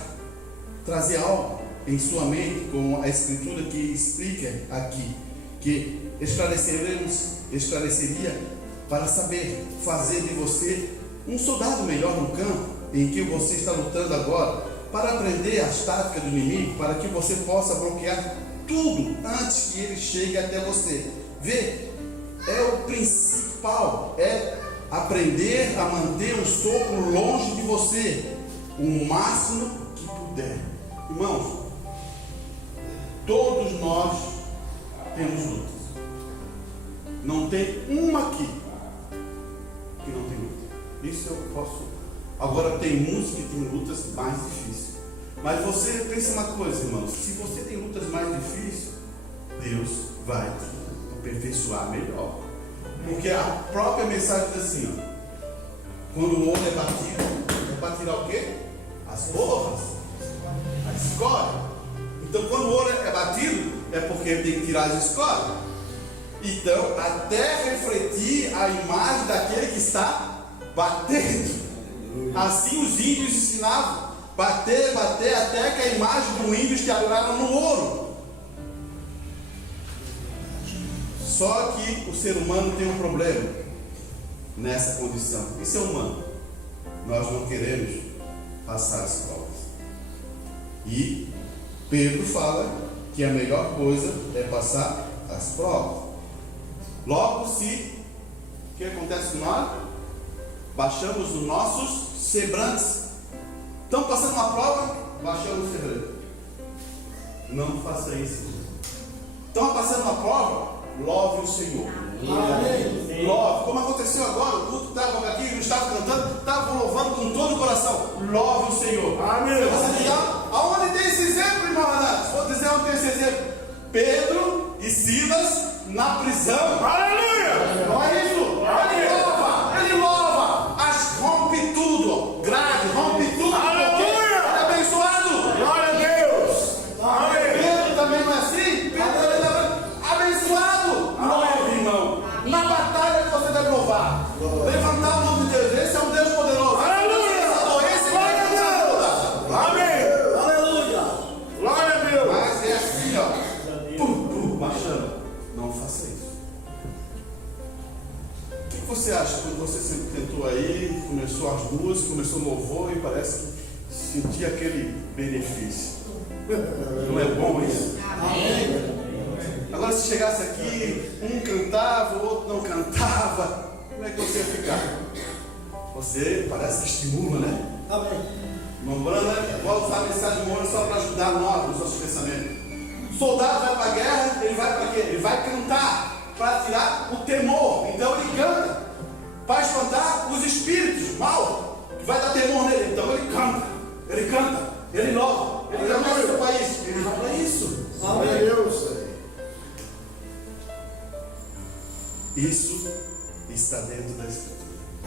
trazer algo em sua mente com a escritura que explica aqui, que esclareceria para saber fazer de você um soldado melhor no campo em que você está lutando agora, para aprender as táticas do inimigo, para que você possa bloquear tudo antes que ele chegue até você. Vê? É o principal, é aprender a manter o soco longe de você, o máximo que puder. Irmãos, todos nós temos lutas. Não tem uma aqui que não tem luta. Isso eu posso. Agora tem muitos que têm lutas mais difíceis. Mas você pensa uma coisa, irmãos, se você tem lutas mais difíceis, Deus vai te aperfeiçoar melhor. Porque a própria mensagem diz assim, ó, quando o ouro é batido, é para tirar o quê? As borras, a escória. Então quando o ouro é batido, é porque ele tem que tirar as escórias. Então, até refletir a imagem daquele que está batendo. Assim os índios ensinavam, bater, bater, até que a imagem do índio se adoraram no ouro. Só que o ser humano tem um problema nessa condição. Isso é humano. Nós não queremos passar as provas. E Pedro fala que a melhor coisa é passar as provas. Logo, se o que acontece com nós? Baixamos os nossos sebrantes. Estão passando uma prova, baixamos o sebrante. Não faça isso. Estão passando uma prova, louve o Senhor. Amém. Louve, como aconteceu agora, o culto estava aqui, não estava cantando, estava louvando com todo o coração. Louve o Senhor. Amém. Você diz, aonde tem esse exemplo, irmão Renato? Vou dizer onde tem esse exemplo. Pedro e Silas na prisão. Aleluia! Não é isso? Ele louva, rompe tudo, grade, rompe tudo. Aleluia! Ele é abençoado. Glória a Deus! Amém! Pedro também não é assim? Pedro é abençoado. Louve, irmão. Na batalha que você deve louvar. Levantar o nome de Deus. Esse é um Deus poderoso. Aleluia! Glória a Deus! Amém! Aleluia! Glória a Deus! Mas é assim, ó. Baixando. Não faça isso. O que você acha quando você sempre tentou aí, começou as músicas, começou o louvor e parece que sentia aquele benefício? Não é bom isso? Amém. Agora, se chegasse aqui, um cantava, o outro não cantava, como é que você ia ficar? Você parece que estimula, né? Amém. Irmão Branda, vou usar a mensagem de hoje só para ajudar nós nos nossos pensamentos. O soldado vai para a guerra, ele vai para quê? Ele vai cantar para tirar o temor. Então ele canta para espantar os espíritos mal, que vai dar temor nele. Então ele canta, ele louva, ele vai para isso. Ele vai para isso. Amém, Deus. Isso está dentro da Escritura.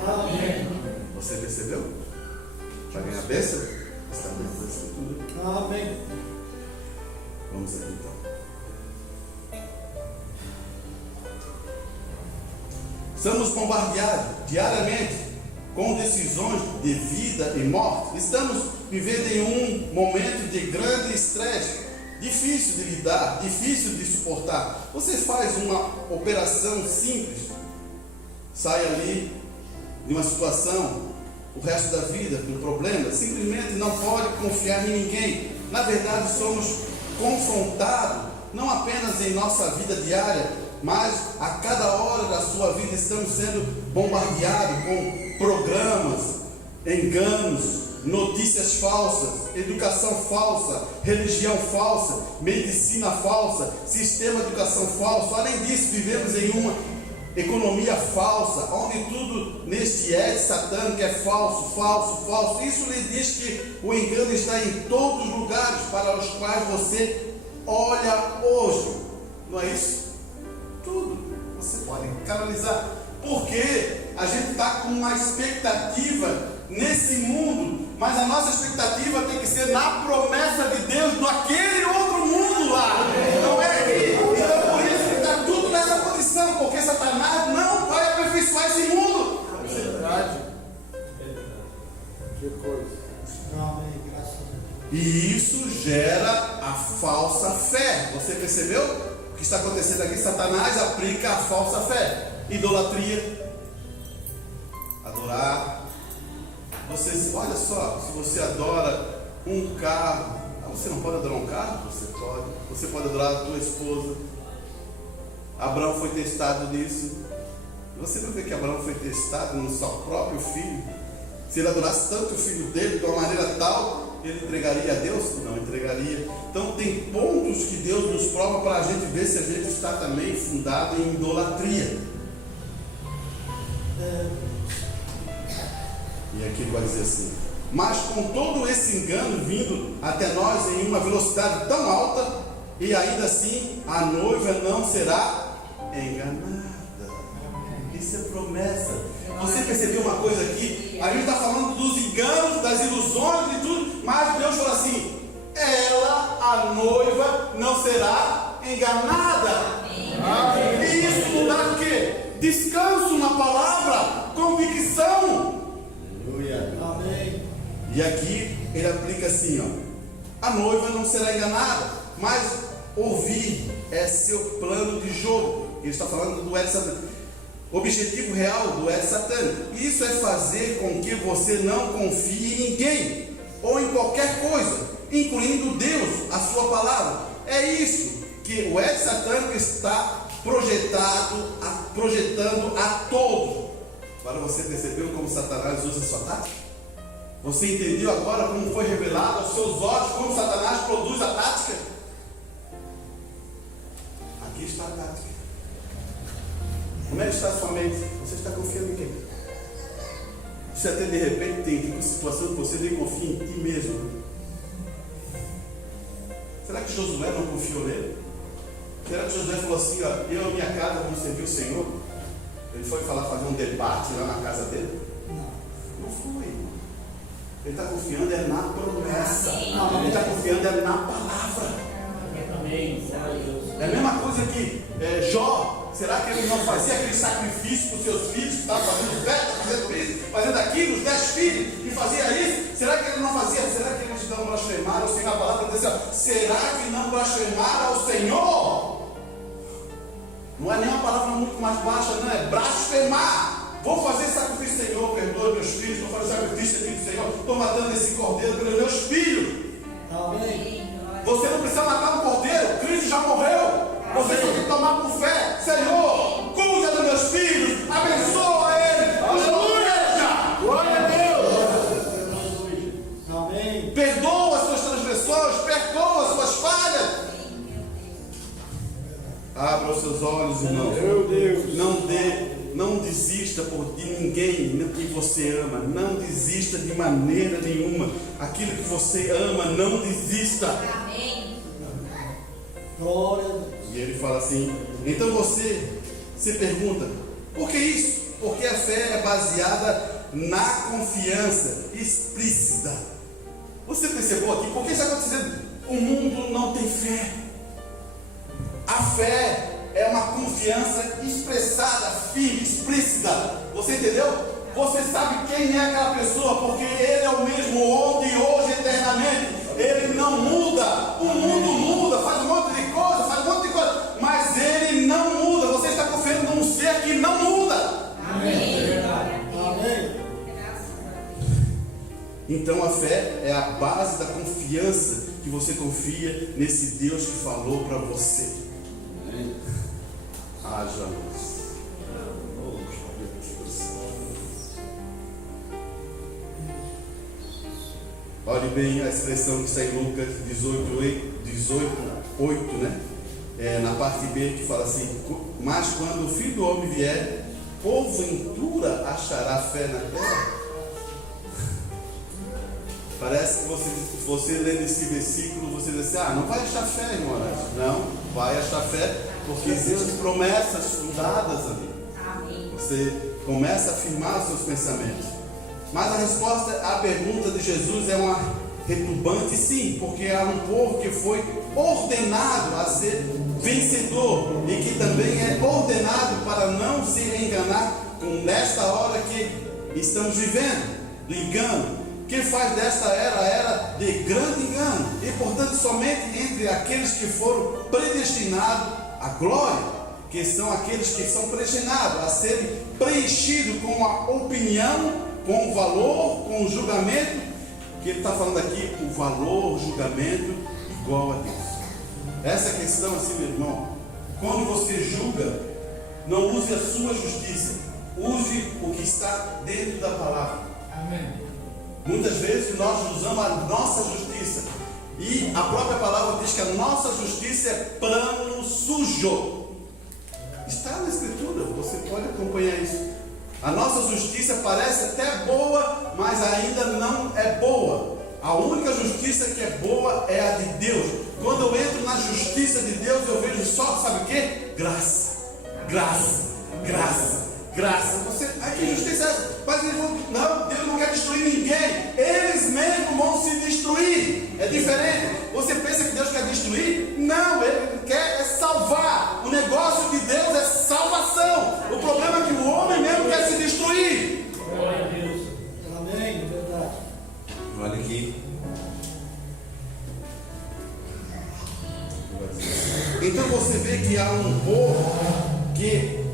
Amém. Você percebeu? Para ganhar a bênção? Está dentro da Escritura. Amém. Vamos aqui então. Estamos bombardeados diariamente com decisões de vida e morte. Estamos vivendo em um momento de grande estresse, difícil de lidar, difícil de suportar. Você faz uma operação simples, sai ali de uma situação, o resto da vida, com problemas, simplesmente não pode confiar em ninguém. Na verdade, somos confrontados, não apenas em nossa vida diária, mas a cada hora da sua vida estamos sendo bombardeados com programas, enganos, notícias falsas, educação falsa, religião falsa, medicina falsa, sistema de educação falso. Além disso, vivemos em uma economia falsa, onde tudo neste satânico é falso, falso, falso. Isso lhe diz que o engano está em todos os lugares para os quais você olha hoje. Não é isso? Tudo você pode canalizar. Porque a gente está com uma expectativa nesse mundo, mas a nossa expectativa tem que ser na promessa de Deus, naquele outro mundo lá. Não é aqui. Então por isso que está tudo nessa condição, porque Satanás não vai aperfeiçoar esse mundo. É verdade. Que coisa. Amém. Graças a Deus. E isso gera a falsa fé. Você percebeu o que está acontecendo aqui? Satanás aplica a falsa fé. Idolatria, adorar. Olha só, se você adora um carro, você não pode adorar um carro? Você pode. Você pode adorar a tua esposa. Abraão foi testado nisso. Você não vê que Abraão foi testado no seu próprio filho? Se ele adorasse tanto o filho dele de uma maneira tal, ele entregaria a Deus? Não entregaria. Então tem pontos que Deus nos prova para a gente ver se a gente está também fundado em idolatria. E aqui ele vai dizer assim: mas com todo esse engano vindo até nós em uma velocidade tão alta, e ainda assim a noiva não será enganada. Isso é promessa. Você percebeu uma coisa aqui? A gente está falando dos enganos, das ilusões e tudo, mas Deus falou assim: ela, a noiva, não será enganada. E isso nos dá o quê? Descanso na palavra, convicção. Amém. E aqui ele aplica assim, ó: a noiva não será enganada, mas ouvir é seu plano de jogo. Ele está falando do Ed satânico. O objetivo real do Ed satânico. Isso é fazer com que você não confie em ninguém ou em qualquer coisa, incluindo Deus, a sua palavra. É isso que o Ed satânico está projetando a todos. Agora você percebeu como Satanás usa sua tática? Você entendeu agora como foi revelado aos seus olhos como Satanás produz a tática? Aqui está a tática. Como é que está a sua mente? Você está confiando em quem? Você até de repente tem uma situação que você nem confia em ti mesmo. Será que Josué não confiou nele? Será que Josué falou assim, ó: eu e minha casa vamos servir o Senhor? Ele foi fazer um debate lá na casa dele? Não foi. Ele está confiando na promessa. Ele está confiando na palavra. É a mesma coisa que Jó. Será que ele não fazia aquele sacrifício para os seus filhos? Estava fazendo festa, fazendo isso, fazendo aquilo, os 10 filhos, e fazia isso? Será que ele não fazia? Será que eles não blasfemaram ao Senhor? A palavra diz assim: será que não blasfemaram ao Senhor? Não é nem uma palavra muito mais baixa, não, é blasfemar. Vou fazer sacrifício, Senhor, perdoa meus filhos. Vou fazer sacrifício aqui do Senhor. Estou matando esse cordeiro pelos meus filhos. Amém. Você não precisa matar um cordeiro, Cristo já morreu. Você só tem que tomar por fé. Senhor, cuida dos meus filhos, abençoa eles. Aleluia! Glória a Deus! Amém. Perdoa as suas transgressões, perdoa as suas falhas. Abra os seus olhos, irmão. Meu Deus. Não desista de ninguém que você ama. Não desista de maneira nenhuma. Aquilo que você ama, não desista. Amém. Glória a Deus. E ele fala assim, então você se pergunta, por que isso? Porque a fé é baseada na confiança explícita. Você percebeu aqui? Por que isso está acontecendo? O mundo não tem fé. A fé é uma confiança expressada, firme, explícita. Você entendeu? Você sabe quem é aquela pessoa, porque Ele é o mesmo ontem, hoje, eternamente. Ele não muda. O mundo muda, faz um monte de coisa, mas Ele não muda. Você está confiando num ser que não muda. Amém. Amém. Então a fé é a base da confiança que você confia nesse Deus que falou para você. Haja luz. Olhe bem a expressão que está em Lucas 18:8, né? Na parte B que fala assim, mas quando o Filho do Homem vier, porventura achará fé na terra? Parece que você lendo esse versículo, você diz assim, não vai achar fé, irmão. Não, vai achar fé, porque existem promessas fundadas ali. Amém. Você começa a afirmar os seus pensamentos. Mas a resposta à pergunta de Jesus é uma retumbante sim, porque há um povo que foi ordenado a ser vencedor e que também é ordenado para não se enganar com nesta hora que estamos vivendo, do engano. Que faz desta era de grande engano, e portanto somente entre aqueles que foram predestinados à glória, que são aqueles que são predestinados a serem preenchidos com a opinião, com o valor, com o julgamento, que ele está falando aqui, o valor, o julgamento igual a Deus. Essa questão assim, meu irmão, quando você julga, não use a sua justiça, use o que está dentro da palavra. Amém. Muitas vezes nós usamos a nossa justiça, e a própria palavra diz que a nossa justiça é pano sujo. Está na Escritura, você pode acompanhar isso. A nossa justiça parece até boa, mas ainda não é boa. A única justiça que é boa é a de Deus. Quando eu entro na justiça de Deus, eu vejo só, sabe o que? Graça, graça, graça, graça. Que justiça é essa? Mas não, Deus não quer destruir ninguém. Eles mesmos vão se destruir. É diferente. Você pensa que Deus quer destruir? Não, Ele quer é salvar. O negócio de Deus é salvação. O problema é que o homem mesmo quer se destruir. Glória a Deus. Amém, verdade. Olha aqui. Então você vê que há um povo que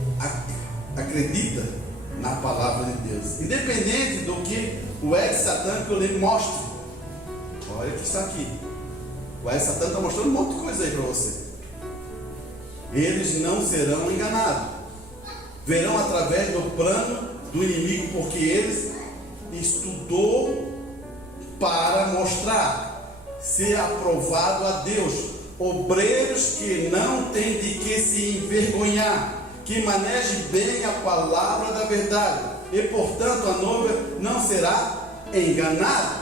acredita na palavra de Deus, independente do que o ex-satânico lhe mostre. Olha que está aqui. O ex-satânico está mostrando um monte de coisa aí para você. Eles não serão enganados. Verão através do plano do inimigo, porque eles estudou para mostrar ser aprovado a Deus. Obreiros que não têm de que se envergonhar, que maneje bem a palavra da verdade, e portanto a noiva não será enganada.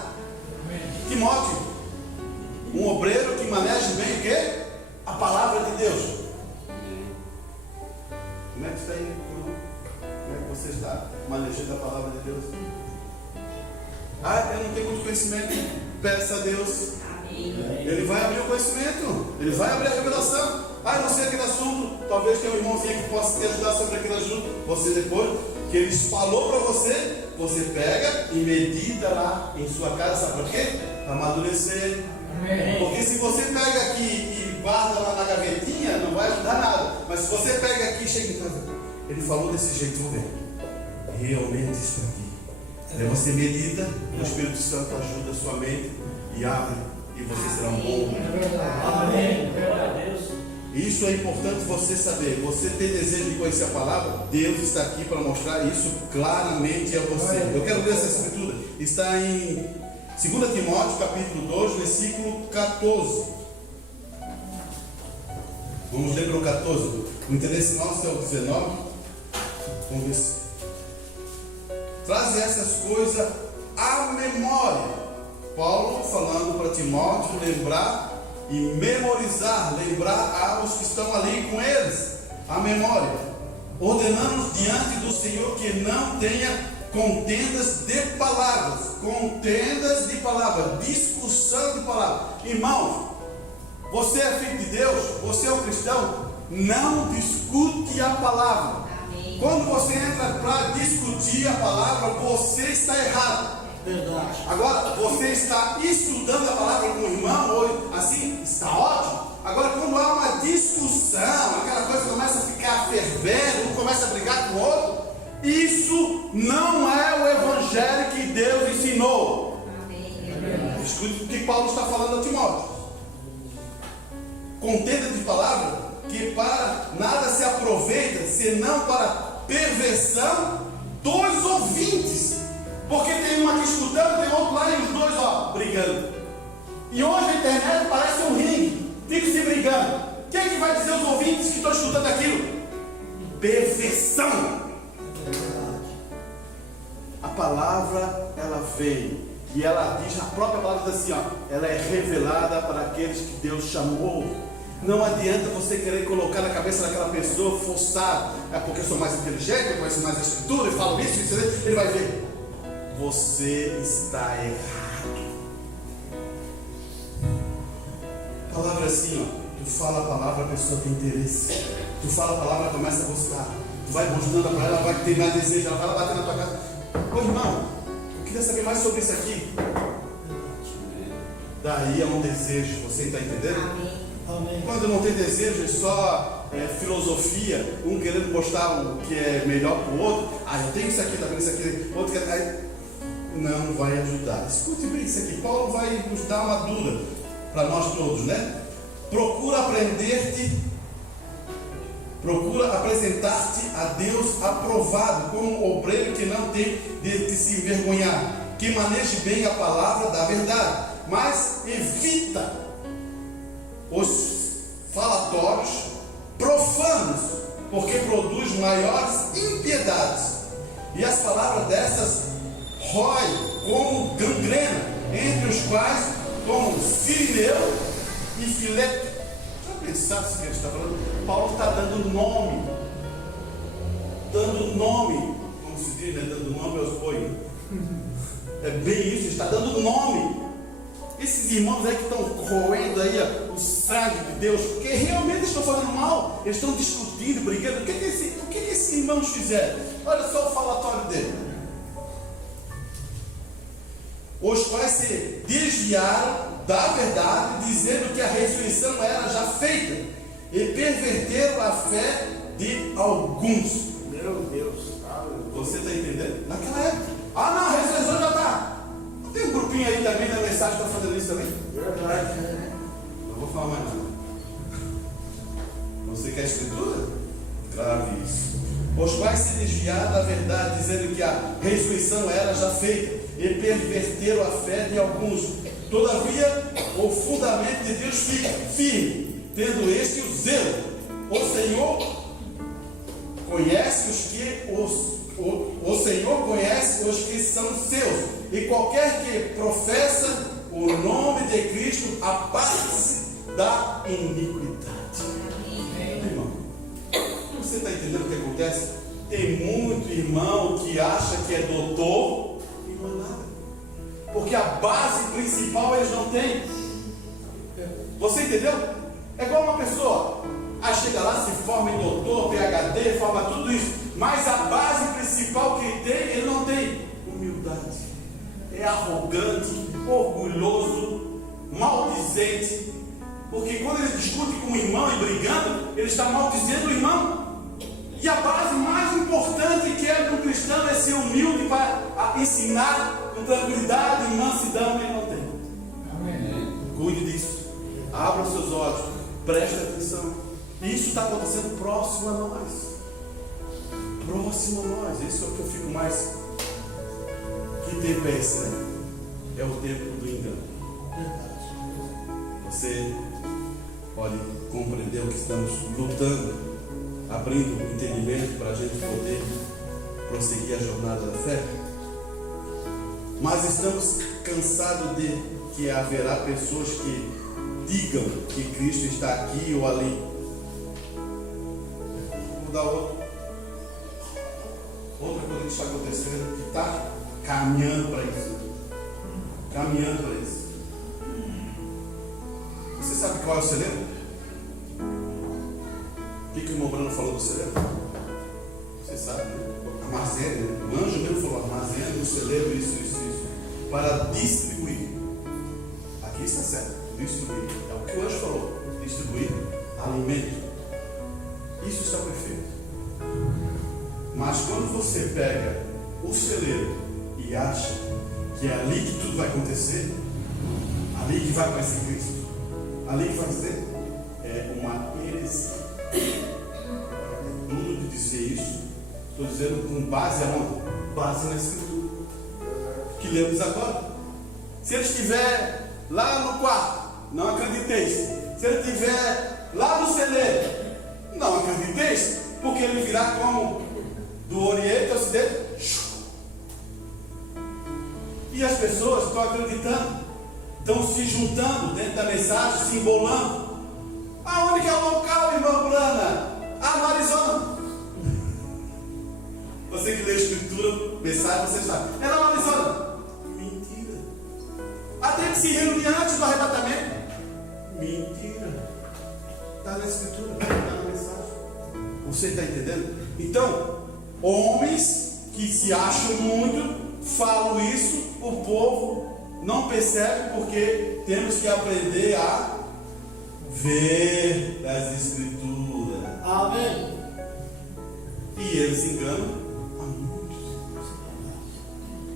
Timóteo, um obreiro que maneje bem o quê? A palavra de Deus. Como é que está aí, irmão? Como é que você está manejando a palavra de Deus? Eu não tenho muito conhecimento. Peça a Deus. Ele vai abrir o conhecimento, ele vai abrir a revelação. Eu não sei aquele assunto, talvez tenha um irmãozinho que possa te ajudar sobre aquele assunto. Você depois que ele falou para você, você pega e medita lá em sua casa, sabe por quê? Para amadurecer. Porque se você pega aqui e guarda lá na gavetinha, não vai ajudar nada. Mas se você pega aqui e chega em casa, ele falou desse jeito, vou ver. Realmente isso aqui. Aí você medita, o Espírito Santo ajuda a sua mente e abre e você será um bom obreiro. Amém. Glória a Deus. Isso é importante você saber. Você tem desejo de conhecer a palavra? Deus está aqui para mostrar isso claramente a você. Eu quero ler essa escritura. Está em 2 Timóteo capítulo 2, versículo 14. Vamos ler para o 14. O interesse nosso é o 19. Vamos ver se traz essas coisas à memória. Paulo falando para Timóteo lembrar e memorizar, lembrar aos que estão ali com eles, a memória, ordenando diante do Senhor que não tenha contendas de palavras, discussão de palavras. Irmãos, você é filho de Deus, você é um cristão, não discute a palavra. Amém. Quando você entra para discutir a palavra, você está errado. Verdade. Agora, você está estudando a palavra com o irmão, ou assim, está ótimo. Agora, quando há uma discussão, aquela coisa começa a ficar fervendo, um começa a brigar com o outro, isso não é o evangelho que Deus ensinou. Amém. Escute o que Paulo está falando a Timóteo. Contenda de palavra que para nada se aproveita, senão para perversão dos ouvintes. Porque tem um aqui escutando, tem outro lá e os dois brigando. E hoje a internet parece um ringue, fica se brigando. Quem é que vai dizer os ouvintes que estão escutando aquilo? Perversão. A palavra, ela veio e ela diz, a própria palavra diz assim, ela é revelada para aqueles que Deus chamou. Não adianta você querer colocar na cabeça daquela pessoa, forçar, porque eu sou mais inteligente, eu conheço mais a escritura, eu falo isso, ele vai ver. Você está errado. A palavra é assim, tu fala a palavra, a pessoa tem interesse. Tu fala a palavra, ela começa a gostar. Tu vai mostrando para ela, ela vai ter mais desejo, ela vai lá bater na tua casa. Ô irmão, eu queria saber mais sobre isso aqui. Daí é um desejo, você está entendendo? Amém. Amém. Quando não tem desejo, é só filosofia, um querendo mostrar o que é melhor para o outro. Eu tenho isso aqui, tá vendo isso aqui, outro quer. Não vai ajudar. Escute bem isso aqui. Paulo vai nos dar uma dura para nós todos, né? Procura apresentar-te a Deus aprovado, como um obreiro que não tem de se envergonhar, que maneje bem a palavra da verdade, mas evita os falatórios profanos, porque produz maiores impiedades, e as palavras dessas rói como gangrena, entre os quais como Cirineu e Fileto. Já pensaram se que ele está falando? Paulo está dando nome, como se diz, né? Dando nome aos bois. É bem isso, está dando nome. Esses irmãos aí que estão roendo aí o sangue de Deus, porque realmente estão fazendo mal, eles estão discutindo, brigando. O que esses irmãos fizeram? Olha só o falatório dele. Os quais se desviaram da verdade, dizendo que a ressurreição era já feita, e perverteram a fé de alguns. Meu Deus. Você está entendendo? Naquela época. Não, a ressurreição já está. Tem um grupinho aí também na mensagem que está fazendo isso também? Verdade. Não vou falar mais nada. Você quer escritura? Grave isso. Os quais se desviaram da verdade, dizendo que a ressurreição era já feita, e perverteram a fé de alguns. Todavia, o fundamento de Deus fica firme, tendo este o zelo. O Senhor conhece o Senhor conhece os que são seus, e qualquer que professa o nome de Cristo aparte-se da iniquidade. Irmão, você está entendendo o que acontece? Tem muito irmão que acha que é doutor e não é nada, porque a base principal eles não têm. Você entendeu? É igual uma pessoa, chega lá, se forma em doutor, PhD, forma tudo isso, mas a base principal que ele tem, ele não tem humildade. É arrogante, orgulhoso, maldizente, porque quando ele discute com o irmão e brigando, ele está maldizendo o irmão. E a base mais importante que é do cristão é ser humilde para ensinar com tranquilidade e mansidão, ele não tem. Amém. Cuide Preste atenção. Isso está acontecendo próximo a nós. Próximo a nós. Isso é o que eu fico mais. Que tempo é esse, né? É o tempo do engano. Você pode compreender o que estamos lutando, abrindo o entendimento para a gente poder prosseguir a jornada da fé. Mas estamos cansados de que haverá pessoas que digam que Cristo está aqui ou ali. Vou dar outra coisa que está acontecendo, que está caminhando para isso. Caminhando para isso. Você sabe qual é o celeiro? O que o irmão Bruno falou do celeiro? Você sabe, né? Armazena, né? O anjo mesmo falou: armazena no celeiro, isso, para distribuir. Aqui está certo, distribuir. É o que o anjo falou: distribuir alimento. Isso está perfeito. Mas quando você pega o celeiro e acha que é ali que tudo vai acontecer, ali que vai aparecer Cristo, ali que vai ser, é uma heresia. Tudo de dizer isso, estou dizendo com base aonde? Base na Escritura que lemos agora. Se ele estiver lá no quarto, não acrediteis. Se ele estiver lá no celeiro, não acrediteis, porque ele virá como do Oriente ao Ocidente. E as pessoas estão acreditando, estão se juntando dentro da mensagem, se embolando. Aonde que é o local, irmão Brana? Ah, no Arizona. Você que lê a Escritura, mensagem, você sabe. É lá no Arizona. Mentira. Até que se reunir antes do arrebatamento. Mentira. Está na Escritura, está na mensagem. Você está entendendo? Então, homens que se acham muito, falam isso, o povo não percebe, porque temos que aprender a ver as Escrituras. Amém. E eles enganam a muitos.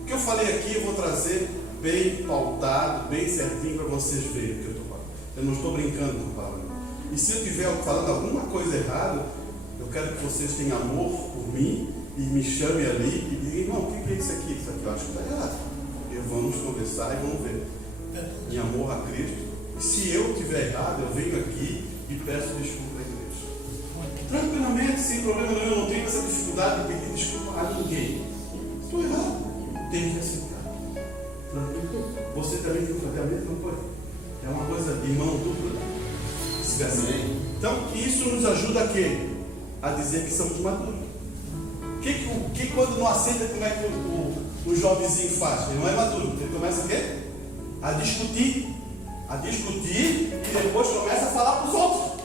O que eu falei aqui, eu vou trazer bem pautado, bem certinho para vocês verem o que eu estou falando. Eu não estou brincando com a palavra. E se eu estiver falando alguma coisa errada, eu quero que vocês tenham amor por mim e me chamem ali e digam: irmão, o que é isso aqui? Isso aqui eu acho que está errado. E vamos conversar e vamos ver. Em amor a Cristo. E se eu estiver errado, eu venho aqui e peço desculpa à igreja. Tranquilamente, sem problema nenhum, eu não tenho essa dificuldade de pedir desculpa a ninguém. Estou errado, tenho que aceitar. Tranquilo. Você também tem que fazer a mesma coisa. É uma coisa de mão dupla. Assim. Então, isso nos ajuda a quê? A dizer que somos maduros. Que quando não aceita, como é que o jovenzinho faz? Ele não é maduro. Ele começa o quê? A discutir e depois começa a falar para os outros.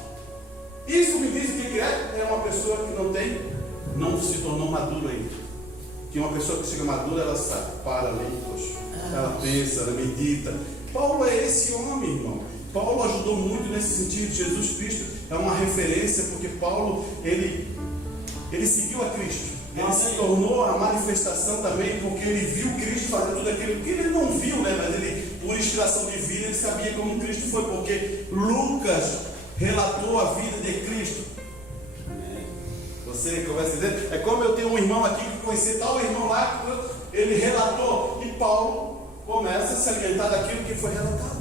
Isso me diz o que é? É uma pessoa que não se tornou madura ainda. Que uma pessoa que chega madura, ela sabe, para ali, poxa, ela pensa, ela medita. Paulo é esse homem, irmão. Paulo ajudou muito nesse sentido. Jesus Cristo é uma referência, porque Paulo, ele seguiu a Cristo. Ele se tornou a manifestação também, porque ele viu Cristo fazer tudo aquilo que ele não viu, né? Mas ele, por inspiração divina, ele sabia como Cristo foi, porque Lucas relatou a vida de Cristo. Você começa a dizer, é como eu tenho um irmão aqui que conheci tal irmão lá, ele relatou, e Paulo começa a se alimentar daquilo que foi relatado.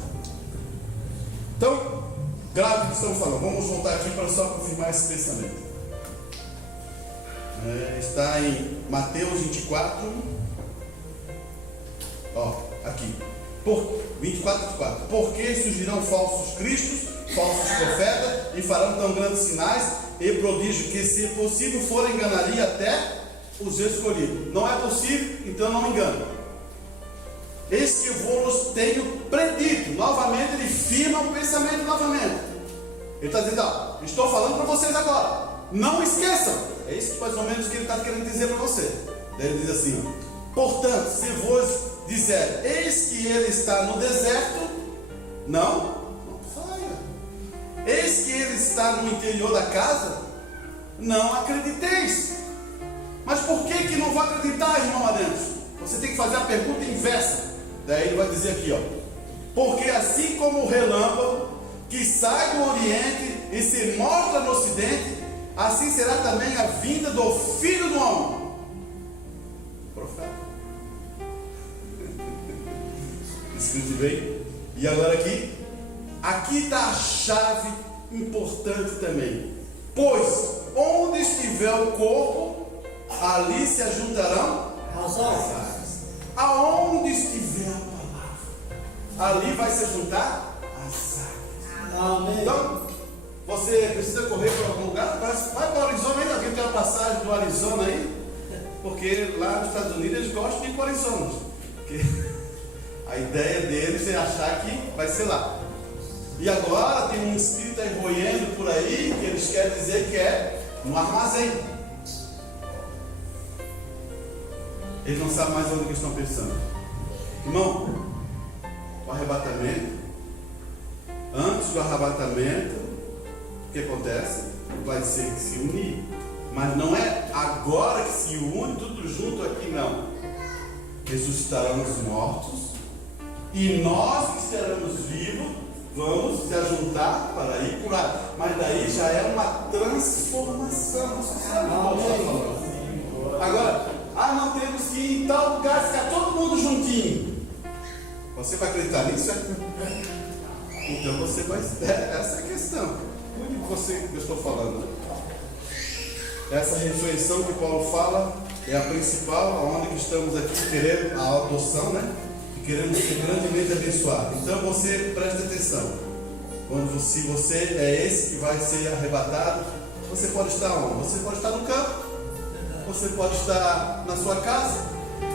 Então, grave o que estamos falando. Vamos voltar aqui para só confirmar esse pensamento. Está em Mateus 24. Aqui. 24. Porque surgirão falsos cristos, falsos profetas, e farão tão grandes sinais e prodígios que, se possível, for, enganaria até os escolhidos. Não é possível, então não engano. Eis que vos tenho predito. Novamente, ele firma o pensamento novamente. Ele está dizendo: estou falando para vocês agora. Não esqueçam. É isso mais ou menos que ele está querendo dizer para você. Daí ele diz assim: portanto, se vos disser, eis que ele está no deserto, não saia. Eis que ele está no interior da casa, não acrediteis. Mas por que não vai acreditar, irmão adentro? Você tem que fazer a pergunta inversa. Daí ele vai dizer aqui, porque assim como o relâmpago que sai do oriente e se mostra no ocidente, assim será também a vinda do Filho do Homem. Profeta. Escute bem. E agora aqui está a chave importante também. Pois onde estiver o corpo, ali se ajuntarão as águas. Aonde estiver a palavra, ali vai se juntar as águas. Amém. Então, você precisa correr para algum lugar? Vai para o Arizona ainda. Alguém tem uma passagem do Arizona aí? Porque lá nos Estados Unidos eles gostam de ir para o Arizona. Porque a ideia deles é achar que vai ser lá. E agora tem um espírito aí roendo por aí que eles querem dizer que é no armazém. Eles não sabem mais onde que estão pensando. Irmão, o arrebatamento, antes do arrebatamento, o que acontece? Vai ser que se unir. Mas não é agora que se une tudo junto aqui, não. Ressuscitarão os mortos e nós que estaremos vivos vamos se ajuntar para ir por aí. Mas daí já é uma transformação. Você sabe o que eu estou falando. Agora, não temos que ir em tal lugar, ficar todo mundo juntinho. Você vai acreditar nisso? Então você vai. Essa é a questão. Cuide de você que eu estou falando. Essa ressurreição que Paulo fala é a principal, onde que estamos aqui querendo a adoção, né? E queremos ser grandemente abençoados. Então você preste atenção. Se você é esse que vai ser arrebatado, você pode estar onde? Você pode estar no campo. Você pode estar na sua casa.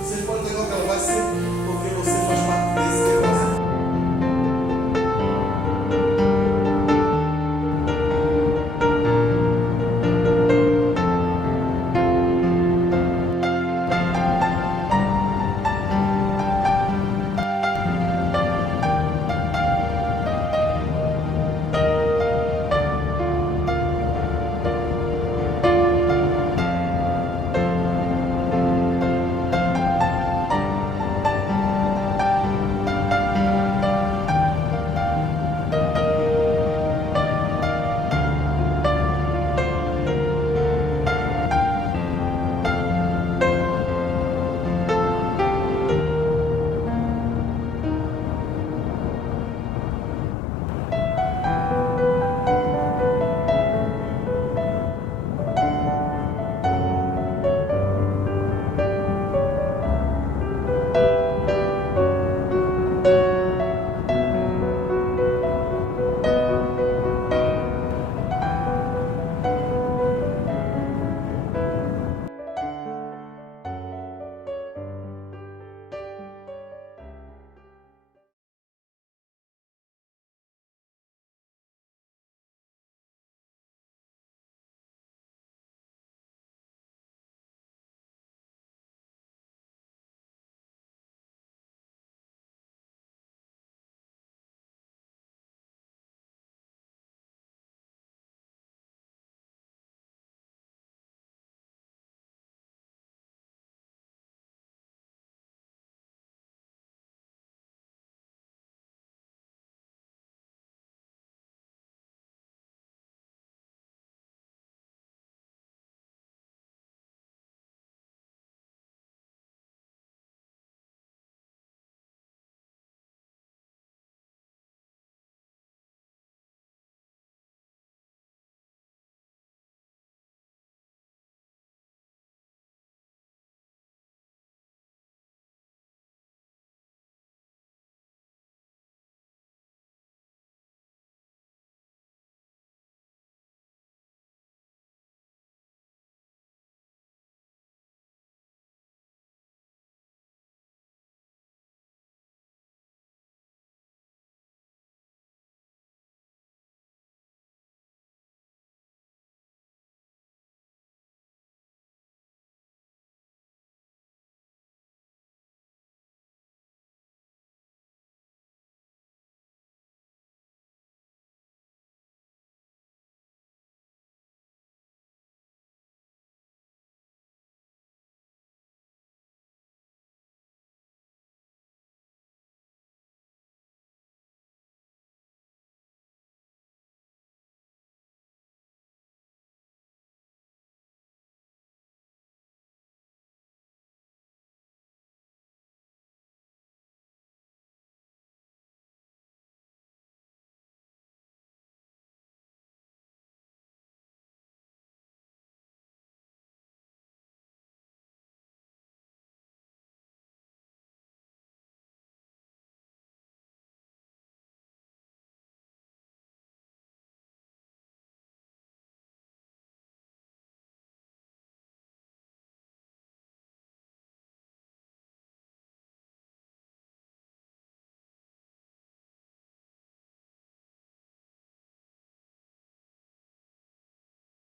Você pode ter qualquer lugar, vai ser porque você faz parte desse negócio.